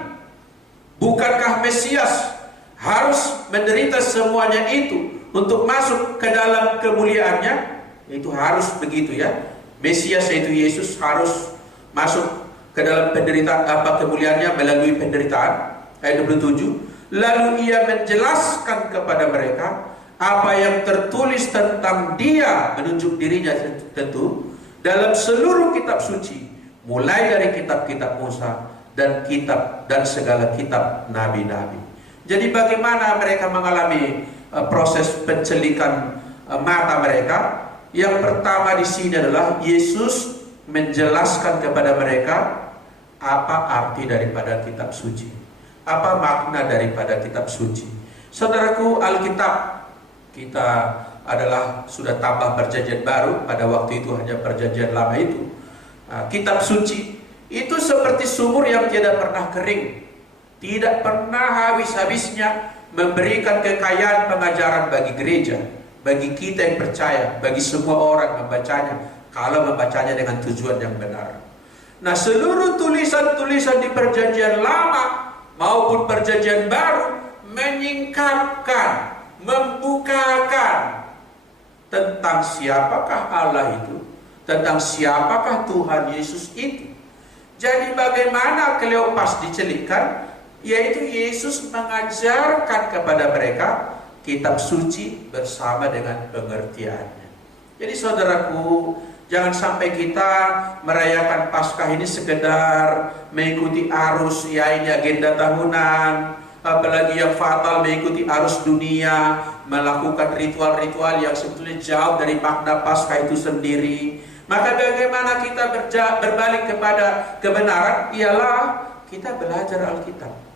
Bukankah Mesias harus menderita semuanya itu untuk masuk ke dalam kemuliaannya?" Itu harus begitu ya. Mesias yaitu Yesus harus masuk ke dalam penderitaan, kemuliaannya melalui penderitaan. Ayat 27. Lalu ia menjelaskan kepada mereka apa yang tertulis tentang dia, menunjuk dirinya tentu, dalam seluruh kitab suci, mulai dari kitab-kitab Musa dan segala kitab nabi-nabi. Jadi bagaimana mereka mengalami proses pencelikan mata mereka? Yang pertama di sini adalah Yesus menjelaskan kepada mereka apa arti daripada kitab suci, apa makna daripada kitab suci. Saudaraku, Alkitab kita adalah sudah tambah perjanjian baru, pada waktu itu hanya perjanjian lama itu. Kitab suci itu seperti sumur yang tidak pernah kering, tidak pernah habis-habisnya memberikan kekayaan pengajaran bagi gereja, bagi kita yang percaya, bagi semua orang membacanya, kalau membacanya dengan tujuan yang benar. Nah, seluruh tulisan-tulisan di perjanjian lama maupun perjanjian baru menyingkapkan, membukakan tentang siapakah Allah itu, tentang siapakah Tuhan Yesus itu. Jadi bagaimana Kleopas dicelipkan? Yaitu Yesus mengajarkan kepada mereka kitab suci bersama dengan pengertiannya. Jadi saudaraku, jangan sampai kita merayakan Paskah ini sekedar mengikuti arus, ya ini agenda tahunan, apalagi yang fatal mengikuti arus dunia, melakukan ritual-ritual yang sebetulnya jauh dari makna Paskah itu sendiri. Maka bagaimana kita berbalik kepada kebenaran? Ialah kita belajar Alkitab.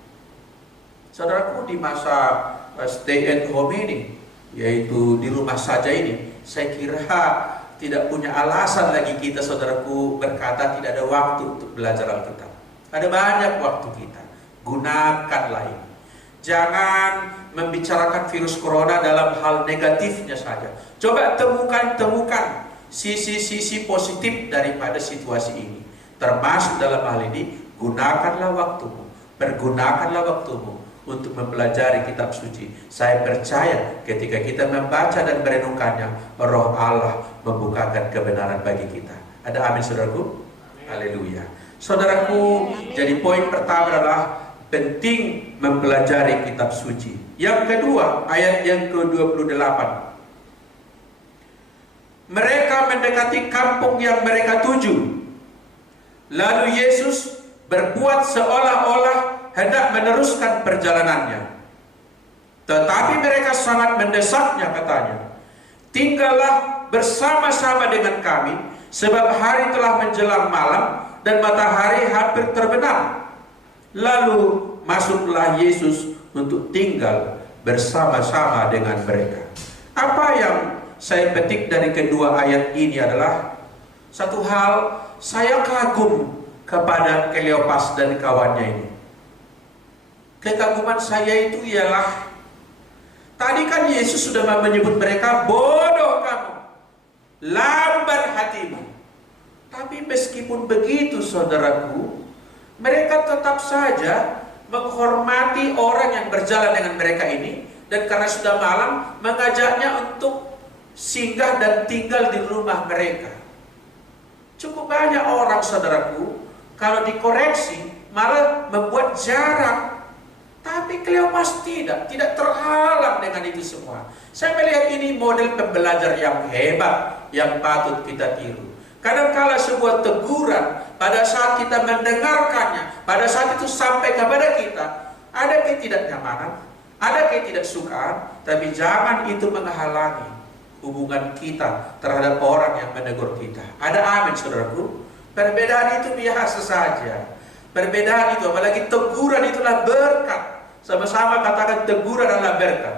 Saudaraku, di masa stay at home ini, yaitu di rumah saja ini, saya kira tidak punya alasan lagi kita, saudaraku, berkata tidak ada waktu untuk belajar Alkitab. Ada banyak waktu kita, gunakanlah ini. Jangan membicarakan virus corona dalam hal negatifnya saja. Coba temukan sisi-sisi positif daripada situasi ini. Termasuk dalam hal ini, gunakanlah waktumu, pergunakanlah waktumu untuk mempelajari kitab suci. Saya percaya ketika kita membaca dan merenungkannya, Roh Allah membukakan kebenaran bagi kita. Ada amin, saudaraku? Haleluya. Saudaraku, jadi poin pertama adalah penting mempelajari kitab suci. Yang kedua, ayat yang ke-28. Mereka mendekati kampung yang mereka tuju. Lalu Yesus berbuat seolah-olah hendak meneruskan perjalanannya. Tetapi mereka sangat mendesaknya, katanya, tinggallah bersama-sama dengan kami, sebab hari telah menjelang malam dan matahari hampir terbenam. Lalu masuklah Yesus untuk tinggal bersama-sama dengan mereka. Apa yang saya petik dari kedua ayat ini adalah satu hal, saya kagum kepada Kleopas dan kawannya ini. Kekaguman saya itu ialah, tadi kan Yesus sudah menyebut mereka, bodoh kamu, lambat hatimu. Tapi meskipun begitu, saudaraku, mereka tetap saja menghormati orang yang berjalan dengan mereka ini, dan karena sudah malam mengajaknya untuk singgah dan tinggal di rumah mereka. Cukup banyak orang, saudaraku, kalau dikoreksi malah membuat jarak. Tapi Kleopas tidak terhalang dengan itu semua. Saya melihat ini model pembelajar yang hebat, yang patut kita tiru. Kadang-kala sebuah teguran, pada saat kita mendengarkannya, pada saat itu sampai kepada kita, ada ketidaknyamanan, ada ketidaksukaan, tapi jangan itu menghalangi hubungan kita terhadap orang yang menegur kita. Ada amin, saudaraku? Perbedaan itu biasa saja. Perbedaan itu, apalagi teguran, itulah berkat. Sama-sama katakan, teguran adalah berkat.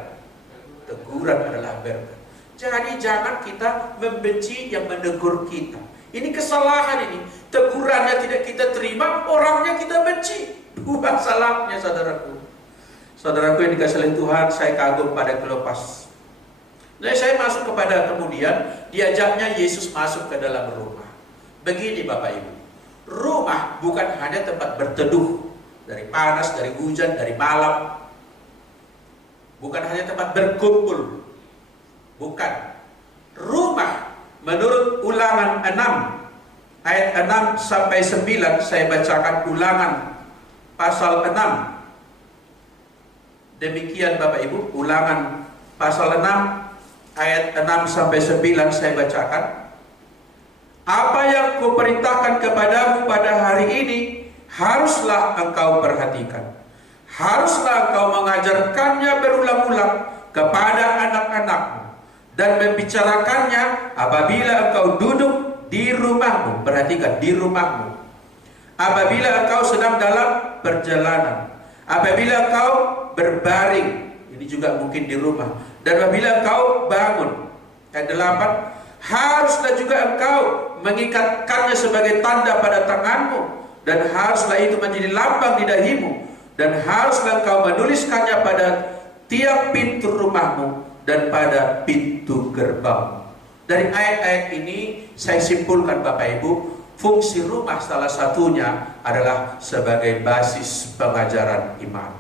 Teguran adalah berkat. Jadi jangan kita membenci yang menegur kita. Ini kesalahan ini. Tegurannya tidak kita terima, orangnya kita benci. Dua salahnya, saudaraku. Saudaraku yang dikasihi oleh Tuhan, saya kagum pada Kleopas. Nah, saya masuk kepada kemudian diajaknya Yesus masuk ke dalam rumah. Begini Bapak Ibu, rumah bukan hanya tempat berteduh dari panas, dari hujan, dari malam. Bukan hanya tempat berkumpul. Bukan. Rumah menurut Ulangan 6 ayat 6 sampai 9, saya bacakan Ulangan pasal 6. Demikian Bapak Ibu, Ulangan pasal 6 ayat 6 sampai 9 saya bacakan. Apa yang kuperintahkan kepadamu pada hari ini haruslah engkau perhatikan. Haruslah engkau mengajarkannya berulang-ulang kepada anak-anakmu dan membicarakannya apabila engkau duduk di rumahmu. Perhatikan, di rumahmu. Apabila engkau sedang dalam perjalanan, apabila engkau berbaring, ini juga mungkin di rumah, dan apabila engkau bangun. Ayat 8, haruslah juga engkau mengikatkannya sebagai tanda pada tanganmu, dan haruslah itu menjadi lambang di dahimu, dan haruslah engkau menuliskannya pada tiap pintu rumahmu dan pada pintu gerbang. Dari ayat-ayat ini saya simpulkan Bapak Ibu, fungsi rumah salah satunya adalah sebagai basis pengajaran iman.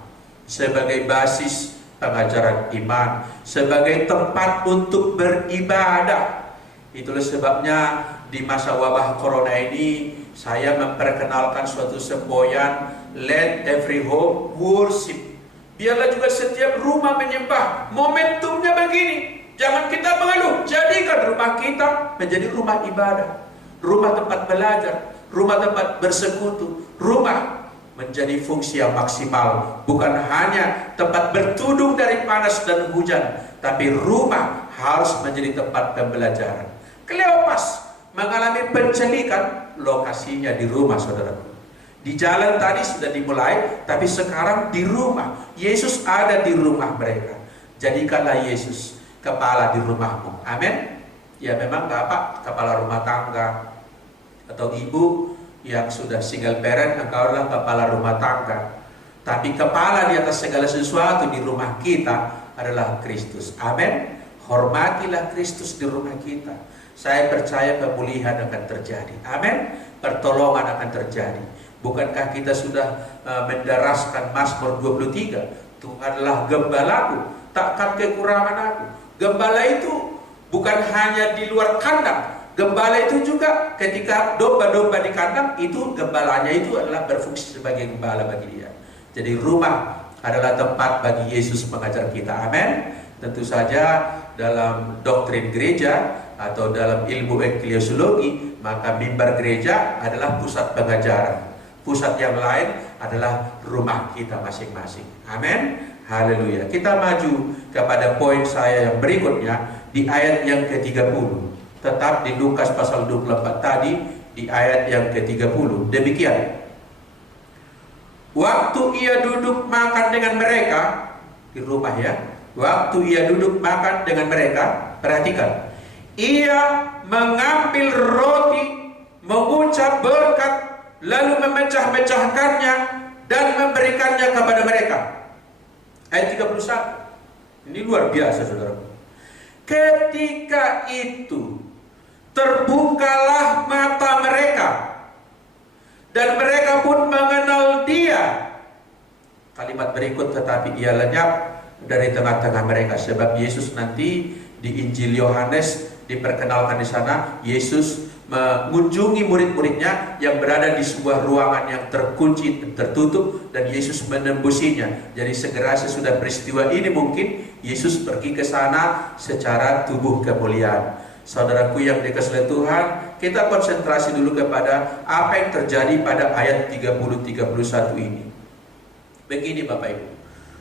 Sebagai basis pengajaran iman, sebagai tempat untuk beribadah. Itulah sebabnya di masa wabah corona ini saya memperkenalkan suatu semboyan, let every home worship. Biarlah juga setiap rumah menyembah. Momentumnya begini, jangan kita mengeluh. Jadikan rumah kita menjadi rumah ibadah, rumah tempat belajar, rumah tempat bersekutu, rumah menjadi fungsi yang maksimal. Bukan hanya tempat berteduh dari panas dan hujan, tapi rumah harus menjadi tempat pembelajaran. Kleopas mengalami penculikan, lokasinya di rumah, saudaraku. Di jalan tadi sudah dimulai, tapi sekarang di rumah. Yesus ada di rumah mereka. Jadikanlah Yesus kepala di rumahmu. Amin. Ya, memang Bapak kepala rumah tangga, atau ibu yang sudah single parent, engkau adalah kepala rumah tangga. Tapi kepala di atas segala sesuatu di rumah kita adalah Kristus. Amin. Hormatilah Kristus di rumah kita. Saya percaya pemulihan akan terjadi. Amin. Pertolongan akan terjadi. Bukankah kita sudah mendaraskan Mazmur 23? Tuhanlah gembalaku, takkan kekurangan aku. Gembala itu bukan hanya di luar kandang. Gembala itu juga ketika domba-domba di kandang, itu gembalanya itu adalah berfungsi sebagai gembala bagi dia. Jadi rumah adalah tempat bagi Yesus mengajar kita. Amin. Tentu saja dalam doktrin gereja atau dalam ilmu eklesiologi, maka mimbar gereja adalah pusat pengajaran. Pusat yang lain adalah rumah kita masing-masing. Amin. Haleluya. Kita maju kepada poin saya yang berikutnya di ayat yang ke-30. Tetap di Lukas pasal 24 tadi di ayat yang ke-30. Demikian. Waktu ia duduk makan dengan mereka di rumah ya. Waktu ia duduk makan dengan mereka, perhatikan. Ia mengambil roti, mengucap berkat, lalu memecah-mecahkannya dan memberikannya kepada mereka. Ayat 31. Ini luar biasa, saudara. Ketika itu terbukalah mata mereka dan mereka pun mengenal dia. Kalimat berikut, tetapi ia lenyap dari tengah-tengah mereka. Sebab Yesus nanti di Injil Yohanes diperkenalkan di sana, Yesus mengunjungi murid-muridnya yang berada di sebuah ruangan yang terkunci, tertutup, dan Yesus menembusinya. Jadi segera sesudah peristiwa ini mungkin Yesus pergi ke sana secara tubuh kemuliaan. Saudaraku yang dikasihi Tuhan, kita konsentrasi dulu kepada apa yang terjadi pada ayat 30-31 ini. Begini Bapak Ibu,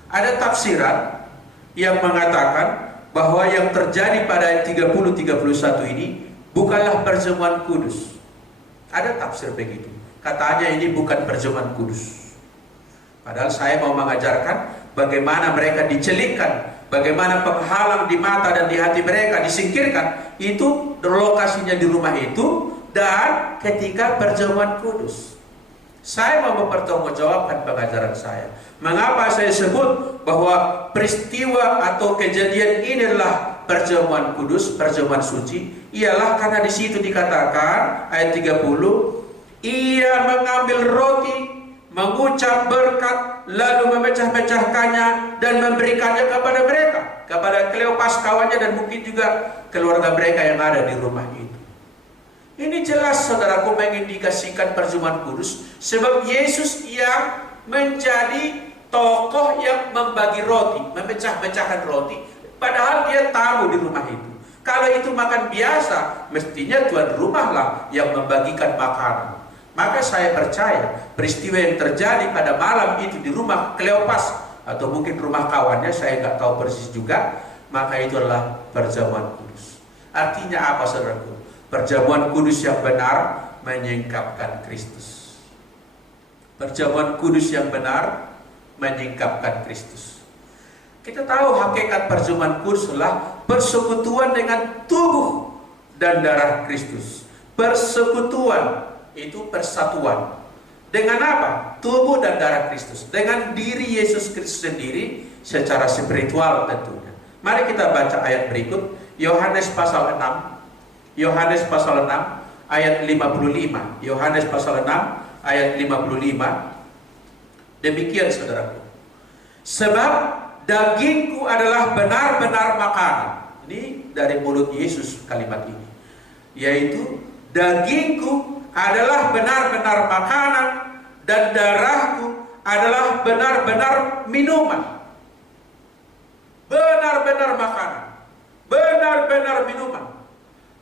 ada tafsiran yang mengatakan bahwa yang terjadi pada ayat 30-31 ini bukanlah perjamuan kudus. Ada tafsir begitu. Katanya ini bukan perjamuan kudus. Padahal saya mau mengajarkan bagaimana mereka dicelingkan, bagaimana penghalang di mata dan di hati mereka disingkirkan. Itu lokasinya di rumah itu dan ketika perjamuan kudus. Saya mau mempertanggungjawabkan pengajaran saya. Mengapa saya sebut bahwa peristiwa atau kejadian ini adalah perjamuan kudus, perjamuan suci? Ialah karena di situ dikatakan ayat 30, ia mengambil roti, mengucap berkat, lalu memecah-mecahkannya dan memberikannya kepada mereka, kepada Kleopas kawannya dan mungkin juga keluarga mereka yang ada di rumah itu. Ini jelas saudaraku mengindikasikan perjamuan kudus, sebab Yesus yang menjadi tokoh yang membagi roti, memecah-mecahkan roti, padahal dia tamu di rumah itu. Kalau itu makan biasa, mestinya tuan rumahlah yang membagikan makanan. Maka saya percaya peristiwa yang terjadi pada malam itu di rumah Kleopas atau mungkin rumah kawannya, saya nggak tahu persis juga, maka itu adalah perjamuan kudus. Artinya apa saudaraku? Perjamuan kudus yang benar menyingkapkan Kristus. Perjamuan kudus yang benar menyingkapkan Kristus. Kita tahu hakikat perjamuan kudus adalah persekutuan dengan tubuh dan darah Kristus. Persekutuan itu persatuan. Dengan apa? Tubuh dan darah Kristus. Dengan diri Yesus Kristus sendiri secara spiritual tentunya. Mari kita baca ayat berikut. Yohanes pasal 6. Yohanes pasal 6 ayat 55. Yohanes pasal 6 ayat 55. Demikian saudaraku. Sebab dagingku adalah benar-benar makanan. Ini dari mulut Yesus kalimat ini. Yaitu dagingku adalah benar-benar makanan dan darahku adalah benar-benar minuman. Benar-benar makanan, benar-benar minuman.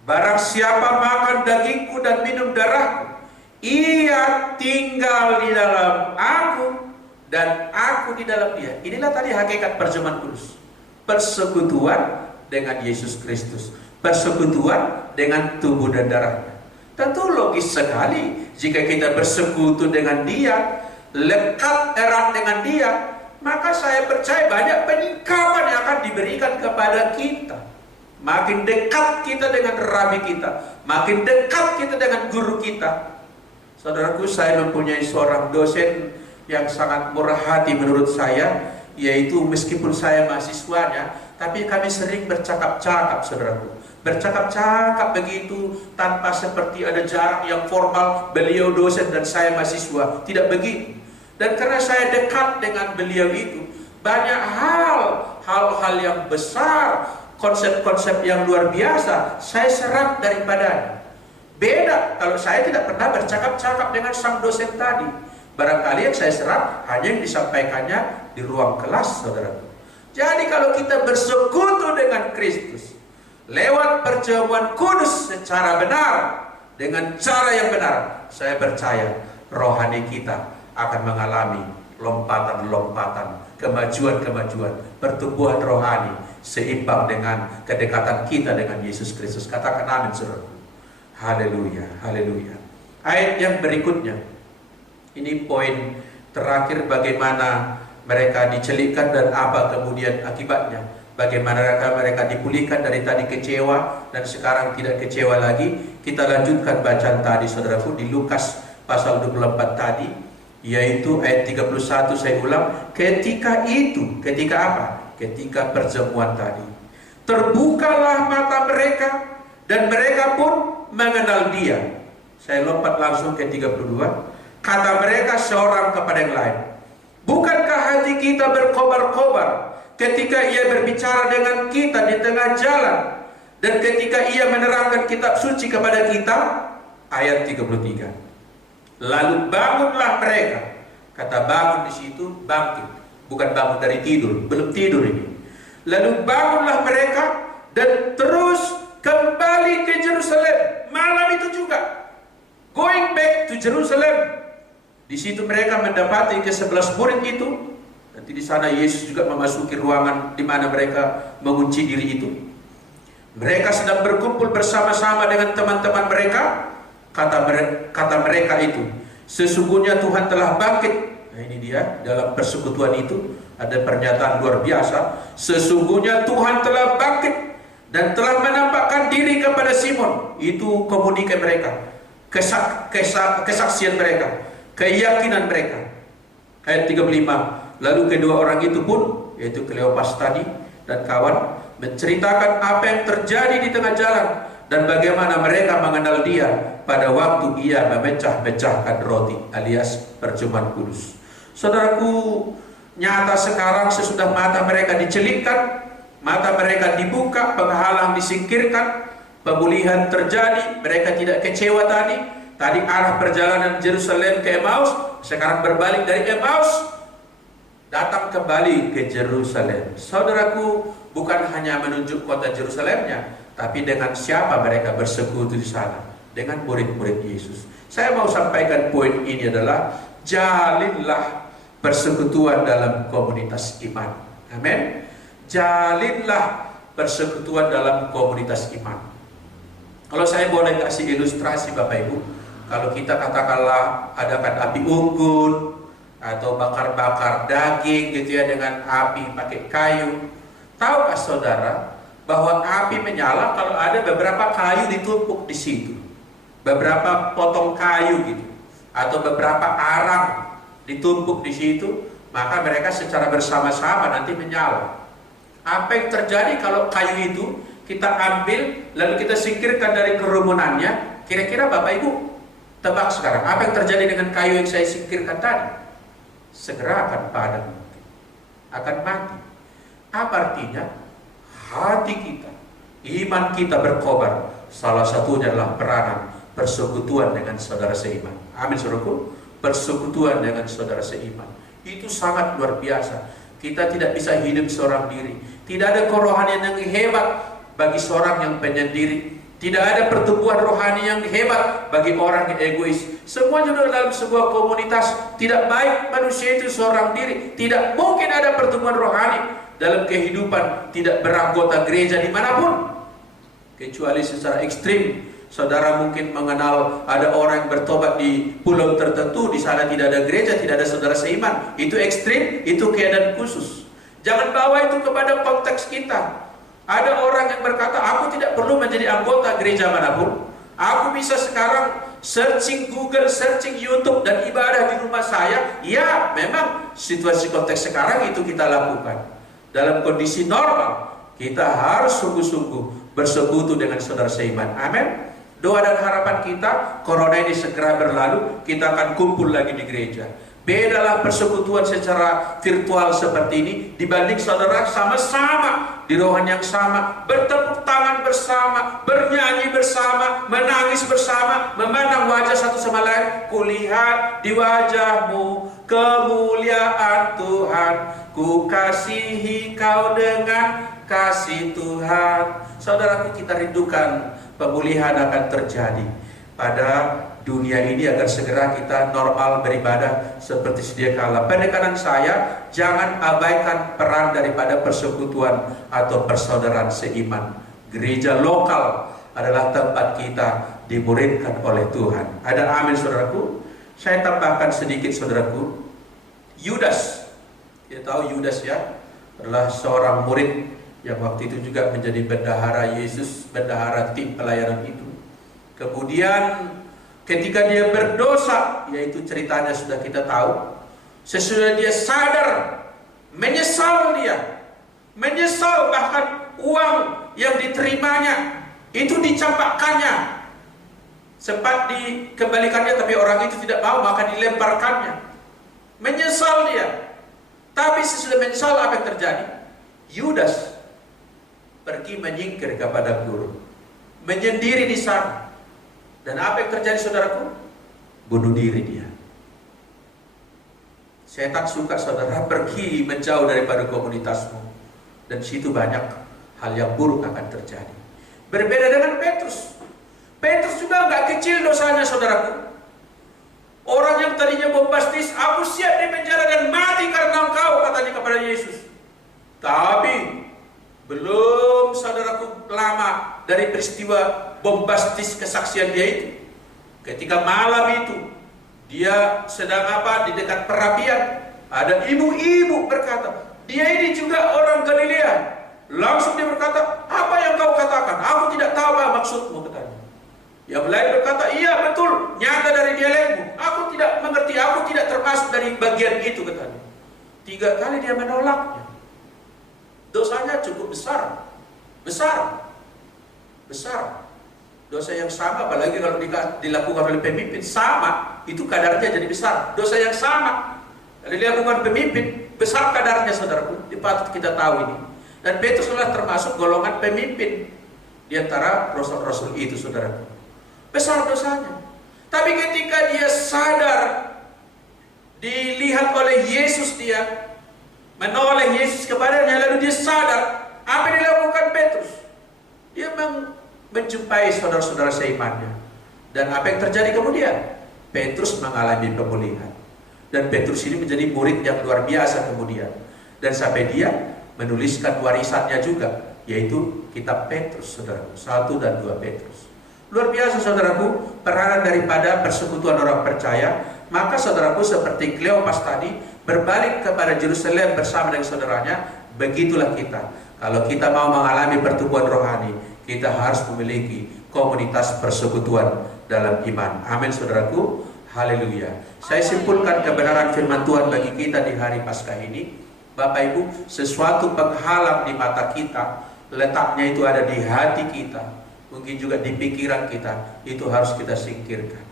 Barang siapa makan dagingku dan minum darahku, ia tinggal di dalam aku dan aku di dalam dia. Inilah tadi hakikat perjamuan kudus. Persekutuan dengan Yesus Kristus, persekutuan dengan tubuh dan darahnya. Tentu logis sekali jika kita bersekutu dengan dia, lekat erat dengan dia, maka saya percaya banyak penyingkapan yang akan diberikan kepada kita. Makin dekat kita dengan rabi kita, makin dekat kita dengan guru kita. Saudaraku, saya mempunyai seorang dosen yang sangat murah hati menurut saya, yaitu meskipun saya mahasiswanya, tapi kami sering bercakap-cakap, saudaraku. Bercakap-cakap begitu tanpa seperti ada jarak yang formal, beliau dosen dan saya mahasiswa. Tidak begitu. Dan karena saya dekat dengan beliau itu, banyak hal-hal yang besar, konsep-konsep yang luar biasa saya serap daripadanya. Beda kalau saya tidak pernah bercakap-cakap dengan sang dosen tadi. Barangkali yang saya serap hanya yang disampaikannya di ruang kelas, saudaraku. Jadi kalau kita bersekutu dengan Kristus lewat perjamuan kudus secara benar, dengan cara yang benar, saya percaya rohani kita akan mengalami lompatan-lompatan, kemajuan-kemajuan, pertumbuhan rohani seimbang dengan kedekatan kita dengan Yesus Kristus. Katakan amin, saudara. Haleluya, haleluya. Ayat yang berikutnya, ini poin terakhir, bagaimana mereka dicelikkan dan apa kemudian akibatnya. Bagaimana mereka dipulihkan dari tadi kecewa dan sekarang tidak kecewa lagi. Kita lanjutkan bacaan tadi, saudaraku, di Lukas pasal 24 tadi, yaitu ayat 31. Saya ulang, ketika itu, ketika apa? Ketika perjamuan tadi, terbukalah mata mereka dan mereka pun mengenal Dia. Saya lompat langsung ke 32. Kata mereka seorang kepada yang lain, bukankah hati kita berkobar-kobar ketika Ia berbicara dengan kita di tengah jalan, dan ketika Ia menerangkan kitab suci kepada kita? Ayat 33. Lalu bangunlah mereka. Kata bangun di situ bangkit, bukan bangun dari tidur, belum tidur ini. Lalu bangunlah mereka dan terus kembali ke Yerusalem malam itu juga. Going back to Jerusalem. Di situ mereka mendapati ke-11 murid itu. Nanti di sana Yesus juga memasuki ruangan di mana mereka mengunci diri itu. Mereka sedang berkumpul bersama-sama dengan teman-teman mereka. Kata mereka itu, sesungguhnya Tuhan telah bangkit. Nah, ini dia, dalam persekutuan itu ada pernyataan luar biasa. Sesungguhnya Tuhan telah bangkit dan telah menampakkan diri kepada Simon. Itu komunike mereka, kesaksian mereka, keyakinan mereka. Ayat 35. Lalu kedua orang itu pun, yaitu Kleopas tadi dan kawan, menceritakan apa yang terjadi di tengah jalan dan bagaimana mereka mengenal Dia pada waktu Ia memecah-mecahkan roti, alias perjamuan kudus. Saudaraku, nyata sekarang sesudah mata mereka dicelikkan, mata mereka dibuka, penghalang disingkirkan, pemulihan terjadi, mereka tidak kecewa tadi. Tadi arah perjalanan Yerusalem ke Emmaus, sekarang berbalik dari Emmaus, datang kembali ke Yerusalem. Saudaraku, bukan hanya menunjuk kota Yerusalemnya, tapi dengan siapa mereka bersekutu di sana, dengan murid-murid Yesus. Saya mau sampaikan poin ini adalah, jalinlah persekutuan dalam komunitas iman. Amin. Jalinlah persekutuan dalam komunitas iman. Kalau saya boleh kasih ilustrasi Bapak Ibu, kalau kita katakanlah adakan api unggun atau bakar-bakar daging gitu ya dengan api pakai kayu. Tahukah saudara bahwa api menyala kalau ada beberapa kayu ditumpuk di situ, beberapa potong kayu gitu, atau beberapa arang ditumpuk di situ, maka mereka secara bersama-sama nanti menyala. Apa yang terjadi kalau kayu itu kita ambil lalu kita singkirkan dari kerumunannya? Kira-kira Bapak Ibu tebak sekarang apa yang terjadi dengan kayu yang saya singkirkan tadi? Segera akan padam, akan mati. Apa artinya? Hati kita, iman kita berkobar. Salah satunya adalah peranan persekutuan dengan saudara seiman. Amin, saudaraku. Persekutuan dengan saudara seiman itu sangat luar biasa. Kita tidak bisa hidup seorang diri. Tidak ada kerohanian yang hebat bagi seorang yang penyendiri. Tidak ada pertumbuhan rohani yang hebat bagi orang yang egois. Semua juga dalam sebuah komunitas. Tidak baik manusia itu seorang diri. Tidak mungkin ada pertumbuhan rohani dalam kehidupan tidak beranggota gereja dimanapun, kecuali secara ekstrim. Saudara mungkin mengenal ada orang yang bertobat di pulau tertentu, di sana tidak ada gereja, tidak ada saudara seiman. Itu ekstrim, itu keadaan khusus. Jangan bawa itu kepada konteks kita. Ada orang yang berkata, aku tidak perlu menjadi anggota gereja manapun. Aku bisa sekarang searching Google, searching YouTube dan ibadah di rumah saya. Ya, memang situasi konteks sekarang itu kita lakukan. Dalam kondisi normal, kita harus sungguh-sungguh bersekutu dengan saudara seiman. Amin. Doa dan harapan kita, corona ini segera berlalu, kita akan kumpul lagi di gereja. Bedalah persekutuan secara virtual seperti ini dibanding saudara sama-sama di rohan yang sama, bertepuk tangan bersama, bernyanyi bersama, menangis bersama, memandang wajah satu sama lain. Kulihat di wajahmu kemuliaan Tuhan, ku kasihi kau dengan kasih Tuhan. Saudaraku, kita rindukan pemulihan akan terjadi pada dunia ini agar segera kita normal beribadah seperti sedia kala. Penekanan saya, jangan abaikan peran daripada persekutuan atau persaudaraan seiman. Gereja lokal adalah tempat kita dimuridkan oleh Tuhan. Ada amin saudaraku? Saya tambahkan sedikit saudaraku. Yudas, kita tahu Yudas ya, adalah seorang murid yang waktu itu juga menjadi bendahara Yesus, bendahara tim pelayanan itu. Kemudian ketika dia berdosa, yaitu ceritanya sudah kita tahu, sesudah dia sadar, menyesal bahkan uang yang diterimanya itu dicampakkannya, sempat dikembalikannya tapi orang itu tidak mau, maka dilemparkannya. Menyesal dia. Tapi sesudah menyesal, apa yang terjadi? Yudas pergi menyingkir kepada guru, menyendiri di sana. Dan apa yang terjadi saudaraku? Bunuh diri dia. Setan suka saudara pergi menjauh daripada komunitasmu, dan situ banyak hal yang buruk akan terjadi. Berbeda dengan Petrus. Petrus juga nggak kecil dosanya saudaraku. Orang yang tadinya bombastis, aku siap di penjara dan mati karena engkau, katanya kepada Yesus. Tapi belum saudaraku lama dari peristiwa bombastis kesaksian dia itu. Ketika malam itu dia sedang di dekat perapian, ada ibu-ibu berkata, dia ini juga orang Galilea. Langsung dia berkata, apa yang kau katakan? Aku tidak tahu apa maksudmu, katanya. Yang lain berkata, iya betul, nyata dari dialekmu. Aku tidak mengerti, aku tidak termasuk dari bagian itu, katanya. 3 kali dia menolaknya. Dosanya cukup besar. Dosa yang sama, apalagi kalau dilakukan oleh pemimpin, sama, itu kadarnya jadi besar. Dosa yang sama, kalau dilakukan pemimpin, besar kadarnya saudaraku. Patut kita tahu ini. Dan Petrus adalah termasuk golongan pemimpin di antara rasul-rasul itu saudaraku. Besar dosanya. Tapi ketika dia sadar, dilihat oleh Yesus, dia menoleh Yesus kepadanya, lalu dia sadar, apa yang dilakukan Petrus? Dia menjumpai saudara-saudara seimannya. Dan apa yang terjadi kemudian? Petrus mengalami pemulihan. Dan Petrus ini menjadi murid yang luar biasa kemudian. Dan sampai dia menuliskan warisannya juga, yaitu kitab Petrus, saudaraku, 1 dan 2 Petrus. Luar biasa saudaraku, peranan daripada persekutuan orang percaya. Maka saudaraku, seperti Kleopas tadi berbalik kepada Yerusalem bersama dengan saudaranya, begitulah kita. Kalau kita mau mengalami pertumbuhan rohani, kita harus memiliki komunitas persekutuan dalam iman. Amin saudaraku, haleluya. Saya simpulkan kebenaran firman Tuhan bagi kita di hari Paskah ini. Bapak Ibu, sesuatu penghalang di mata kita, letaknya itu ada di hati kita, mungkin juga di pikiran kita, itu harus kita singkirkan.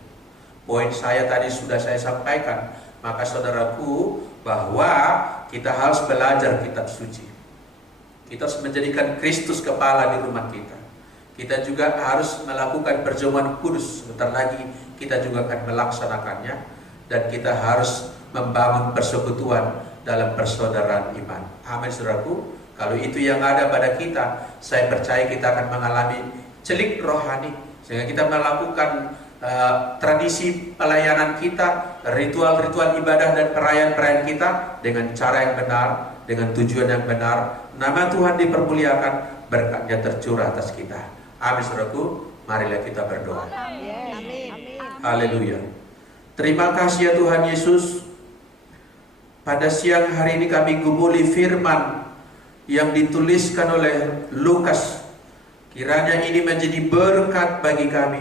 Poin saya tadi sudah saya sampaikan. Maka saudaraku, bahwa kita harus belajar kitab suci. Kita harus menjadikan Kristus kepala di rumah kita. Kita juga harus melakukan perjamuan kudus. Sebentar lagi kita juga akan melaksanakannya. Dan kita harus membangun persekutuan dalam persaudaraan iman. Amin saudaraku. Kalau itu yang ada pada kita, saya percaya kita akan mengalami celik rohani, sehingga kita melakukan tradisi pelayanan kita, ritual-ritual ibadah dan perayaan-perayaan kita dengan cara yang benar, dengan tujuan yang benar. Nama Tuhan dipermuliakan, berkatnya tercurah atas kita. Amin saudaraku, marilah kita berdoa. Haleluya. Terima kasih ya Tuhan Yesus. Pada siang hari ini kami gumuli firman yang dituliskan oleh Lukas. Kiranya ini menjadi berkat bagi kami,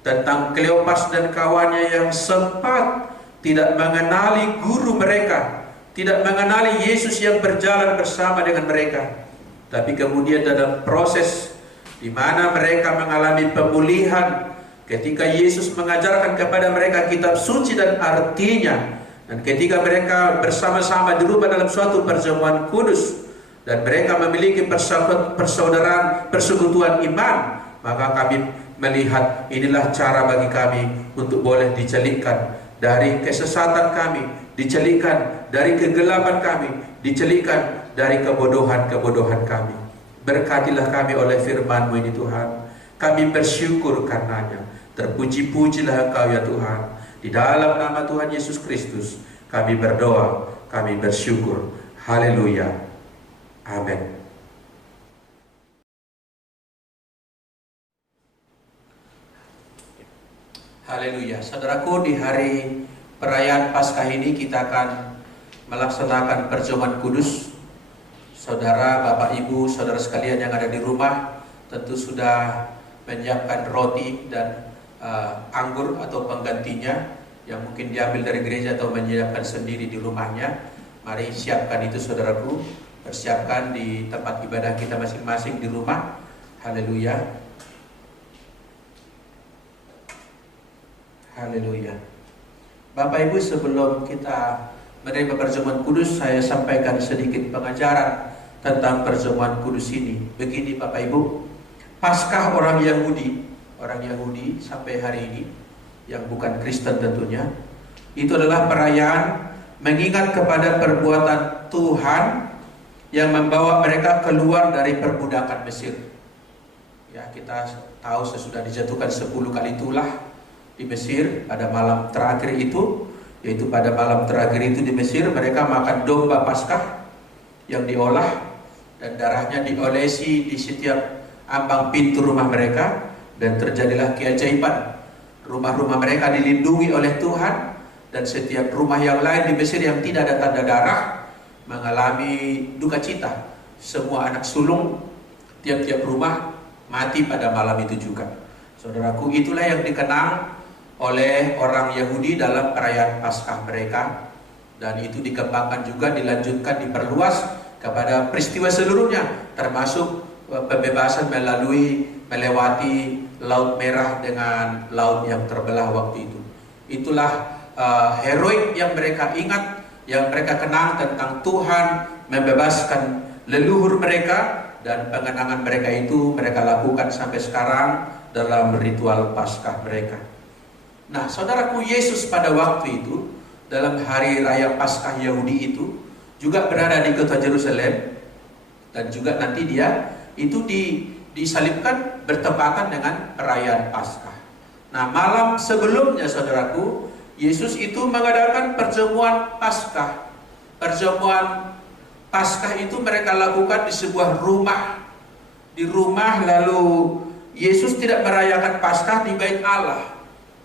tentang Kleopas dan kawannya yang sempat tidak mengenali guru mereka, tidak mengenali Yesus yang berjalan bersama dengan mereka. Tapi kemudian dalam proses di mana mereka mengalami pemulihan, ketika Yesus mengajarkan kepada mereka kitab suci dan artinya, dan ketika mereka bersama-sama di rumah dalam suatu perjamuan kudus, dan mereka memiliki persaudaraan, persekutuan iman, maka kami melihat inilah cara bagi kami untuk boleh dicelikkan dari kesesatan kami, dicelikkan dari kegelapan kami, dicelikkan dari kebodohan-kebodohan kami. Berkatilah kami oleh firman-Mu ini Tuhan. Kami bersyukur karenanya. Terpuji-pujilah Engkau ya Tuhan. Di dalam nama Tuhan Yesus Kristus kami berdoa, kami bersyukur. Haleluya. Amin. Haleluya. Saudaraku, di hari perayaan Paskah ini kita akan melaksanakan perjamuan kudus. Saudara, Bapak, Ibu, saudara sekalian yang ada di rumah tentu sudah menyiapkan roti dan anggur atau penggantinya yang mungkin diambil dari gereja atau menyiapkan sendiri di rumahnya. Mari siapkan itu saudaraku, persiapkan di tempat ibadah kita masing-masing di rumah. Haleluya. Haleluya. Bapak Ibu, sebelum kita menerima perjamuan kudus, saya sampaikan sedikit pengajaran tentang perjamuan kudus ini. Begini Bapak Ibu, Paskah orang Yahudi sampai hari ini, yang bukan Kristen tentunya, itu adalah perayaan mengingat kepada perbuatan Tuhan yang membawa mereka keluar dari perbudakan Mesir. Ya, kita tahu sesudah dijatuhkan 10 kali tulah di Mesir pada malam terakhir itu, yaitu pada malam terakhir itu di Mesir mereka makan domba Paskah yang diolah dan darahnya diolesi di setiap ambang pintu rumah mereka, dan terjadilah keajaiban. Rumah-rumah mereka dilindungi oleh Tuhan, dan setiap rumah yang lain di Mesir yang tidak ada tanda darah mengalami duka cita. Semua anak sulung tiap-tiap rumah mati pada malam itu juga. Saudaraku, itulah yang dikenang oleh orang Yahudi dalam perayaan Paskah mereka, dan itu dikembangkan juga, dilanjutkan, diperluas kepada peristiwa seluruhnya, termasuk pembebasan melewati Laut Merah dengan laut yang terbelah waktu itu. Itulah heroik yang mereka ingat, yang mereka kenang tentang Tuhan membebaskan leluhur mereka, dan pengenangan mereka itu mereka lakukan sampai sekarang dalam ritual Paskah mereka. Nah, saudaraku, Yesus pada waktu itu dalam hari raya Paskah Yahudi itu juga berada di kota Yerusalem, dan juga nanti dia itu disalibkan bertepatan dengan perayaan Paskah. Nah, malam sebelumnya saudaraku, Yesus itu mengadakan perjamuan Paskah. Perjamuan Paskah itu mereka lakukan di sebuah rumah. Di rumah, lalu Yesus tidak merayakan Paskah di Bait Allah.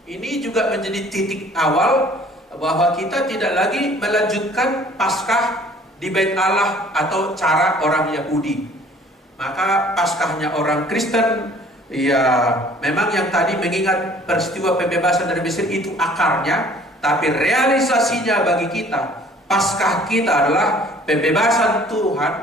Ini juga menjadi titik awal bahwa kita tidak lagi melanjutkan Paskah di Bait Allah atau cara orang Yahudi. Maka Paskahnya orang Kristen, ya memang yang tadi mengingat peristiwa pembebasan dari Mesir itu akarnya, tapi realisasinya bagi kita, Paskah kita adalah pembebasan Tuhan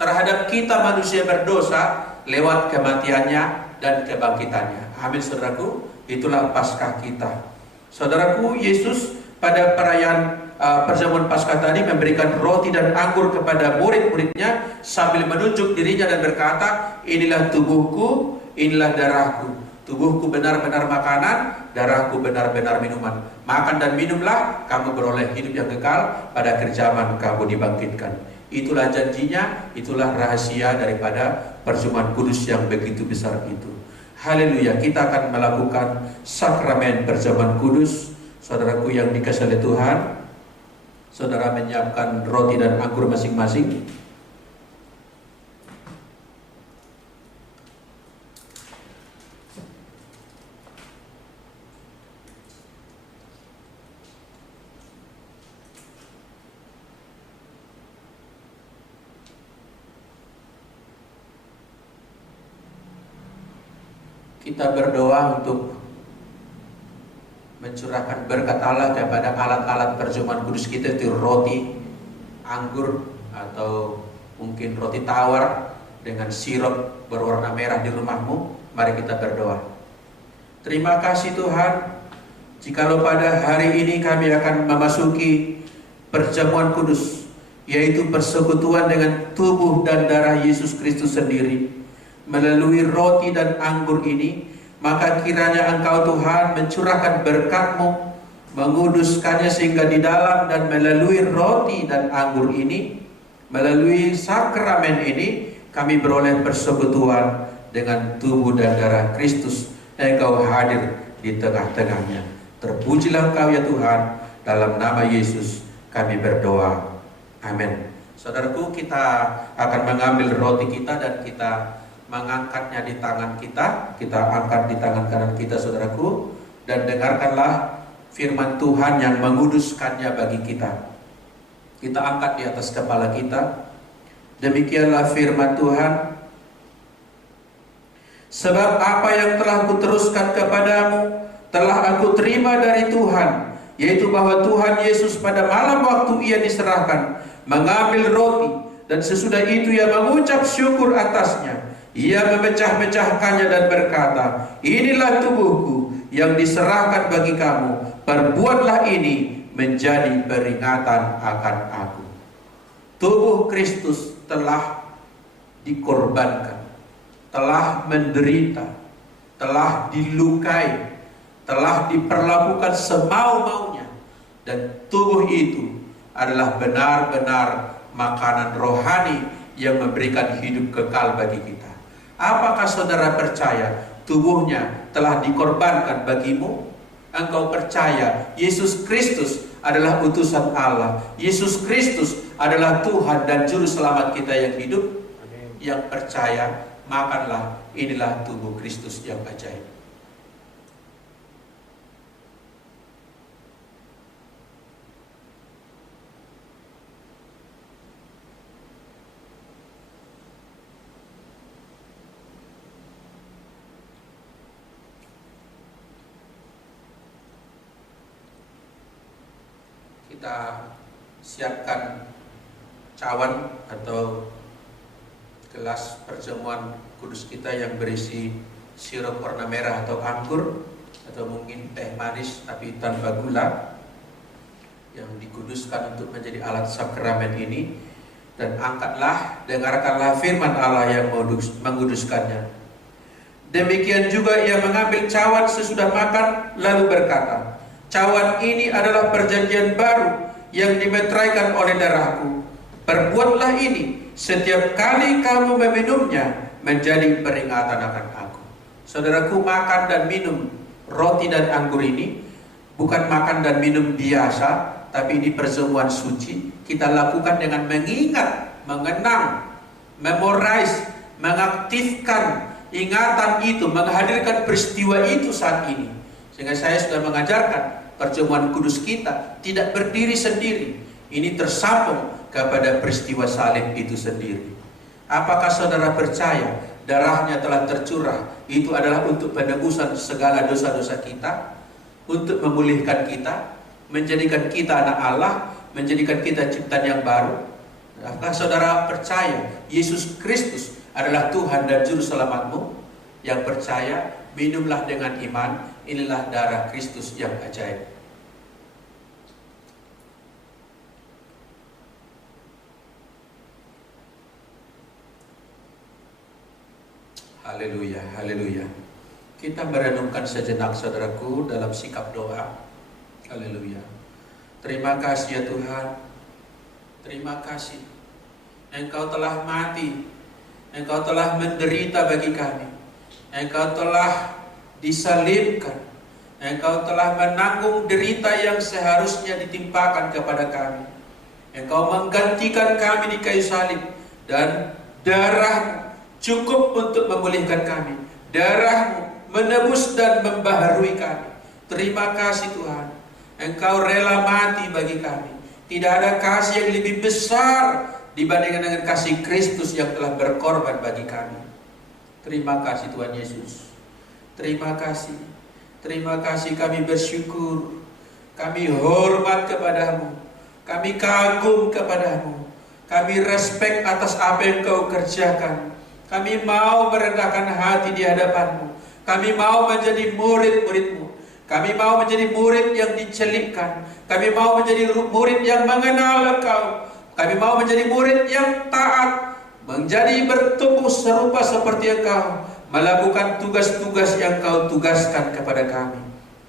terhadap kita manusia berdosa lewat kematiannya dan kebangkitannya. Amin saudaraku. Itulah Paskah kita. Saudaraku, Yesus pada perayaan perjamuan Paskah tadi memberikan roti dan anggur kepada murid-muridnya sambil menunjuk dirinya dan berkata, inilah tubuhku, inilah darahku. Tubuhku benar-benar makanan, darahku benar-benar minuman. Makan dan minumlah, kamu beroleh hidup yang kekal, pada akhir zaman kamu dibangkitkan. Itulah janjinya, itulah rahasia daripada perjamuan kudus yang begitu besar itu. Haleluya, kita akan melakukan sakramen perjamuan kudus. Saudaraku yang dikasihi oleh Tuhan, saudara menyiapkan roti dan anggur masing-masing. Kita berdoa untuk mencurahkan berkat Allah kepada alat-alat perjamuan kudus kita, itu roti, anggur, atau mungkin roti tawar dengan sirup berwarna merah di rumahmu. Mari kita berdoa. Terima kasih Tuhan, jikalau pada hari ini kami akan memasuki perjamuan kudus, yaitu persekutuan dengan tubuh dan darah Yesus Kristus sendiri. Melalui roti dan anggur ini, maka kiranya Engkau Tuhan mencurahkan berkat-Mu, menguduskannya sehingga di dalam dan melalui roti dan anggur ini, melalui sakramen ini, kami beroleh persekutuan dengan tubuh dan darah Kristus, dan Engkau hadir di tengah-tengahnya. Terpujilah Engkau ya Tuhan, dalam nama Yesus kami berdoa. Amin. Saudaraku, kita akan mengambil roti kita dan kita mengangkatnya di tangan kita. Kita angkat di tangan kanan kita, saudaraku, dan dengarkanlah firman Tuhan yang menguduskannya bagi kita. Kita angkat di atas kepala kita. Demikianlah firman Tuhan. Sebab apa yang telah kuteruskan kepadamu telah aku terima dari Tuhan, yaitu bahwa Tuhan Yesus pada malam waktu ia diserahkan mengambil roti, dan sesudah itu ia mengucap syukur atasnya. Ia memecah-mecahkannya dan berkata, inilah tubuhku yang diserahkan bagi kamu, perbuatlah ini menjadi peringatan akan aku. Tubuh Kristus telah dikorbankan, telah menderita, telah dilukai, telah diperlakukan semau-maunya, dan tubuh itu adalah benar-benar makanan rohani yang memberikan hidup kekal bagi kita. Apakah saudara percaya tubuhnya telah dikorbankan bagimu? Engkau percaya Yesus Kristus adalah utusan Allah, Yesus Kristus adalah Tuhan dan Juru Selamat kita yang hidup? Yang percaya, makanlah, inilah tubuh Kristus yang ajaib. Kita siapkan cawan atau gelas perjamuan kudus kita yang berisi sirup warna merah atau anggur, atau mungkin teh manis tapi tanpa gula, yang dikuduskan untuk menjadi alat sakramen ini. Dan angkatlah, dengarkanlah firman Allah yang menguduskannya. Demikian juga ia mengambil cawan sesudah makan, lalu berkata, cawan ini adalah perjanjian baru yang dimeteraikan oleh darahku. Perbuatlah ini setiap kali kamu meminumnya menjadi peringatan akan aku. Saudaraku, makan dan minum roti dan anggur ini bukan makan dan minum biasa, tapi ini perjamuan suci. Kita lakukan dengan mengingat, mengenang, memorize, mengaktifkan ingatan itu, menghadirkan peristiwa itu saat ini. Sehingga saya sudah mengajarkan perjamuan kudus kita tidak berdiri sendiri. Ini tersambung kepada peristiwa salib itu sendiri. Apakah saudara percaya darahnya telah tercurah? Itu adalah untuk penebusan segala dosa-dosa kita, untuk memulihkan kita, menjadikan kita anak Allah, menjadikan kita ciptaan yang baru. Apakah saudara percaya Yesus Kristus adalah Tuhan dan Juru Selamatmu? Yang percaya, minumlah dengan iman. Inilah darah Kristus yang ajaib. Haleluya, haleluya. Kita merenungkan sejenak, saudaraku, dalam sikap doa. Haleluya. Terima kasih ya Tuhan. Terima kasih. Engkau telah mati. Engkau telah menderita bagi kami. Engkau telah disalibkan. Engkau telah menanggung derita yang seharusnya ditimpakan kepada kami. Engkau menggantikan kami di kayu salib, dan darah cukup untuk memulihkan kami. Darah menebus dan membaharui kami. Terima kasih Tuhan. Engkau rela mati bagi kami. Tidak ada kasih yang lebih besar dibandingkan dengan kasih Kristus yang telah berkorban bagi kami. Terima kasih Tuhan Yesus. Terima kasih. Terima kasih, kami bersyukur. Kami hormat kepadamu. Kami kagum kepadamu. Kami respek atas apa yang Kau kerjakan. Kami mau merendahkan hati di hadapanmu. Kami mau menjadi murid-murid-Mu. Kami mau menjadi murid yang dicelikkan. Kami mau menjadi murid yang mengenal Engkau. Kami mau menjadi murid yang taat, menjadi bertumbuh serupa seperti Engkau, melakukan tugas-tugas yang Kau tugaskan kepada kami.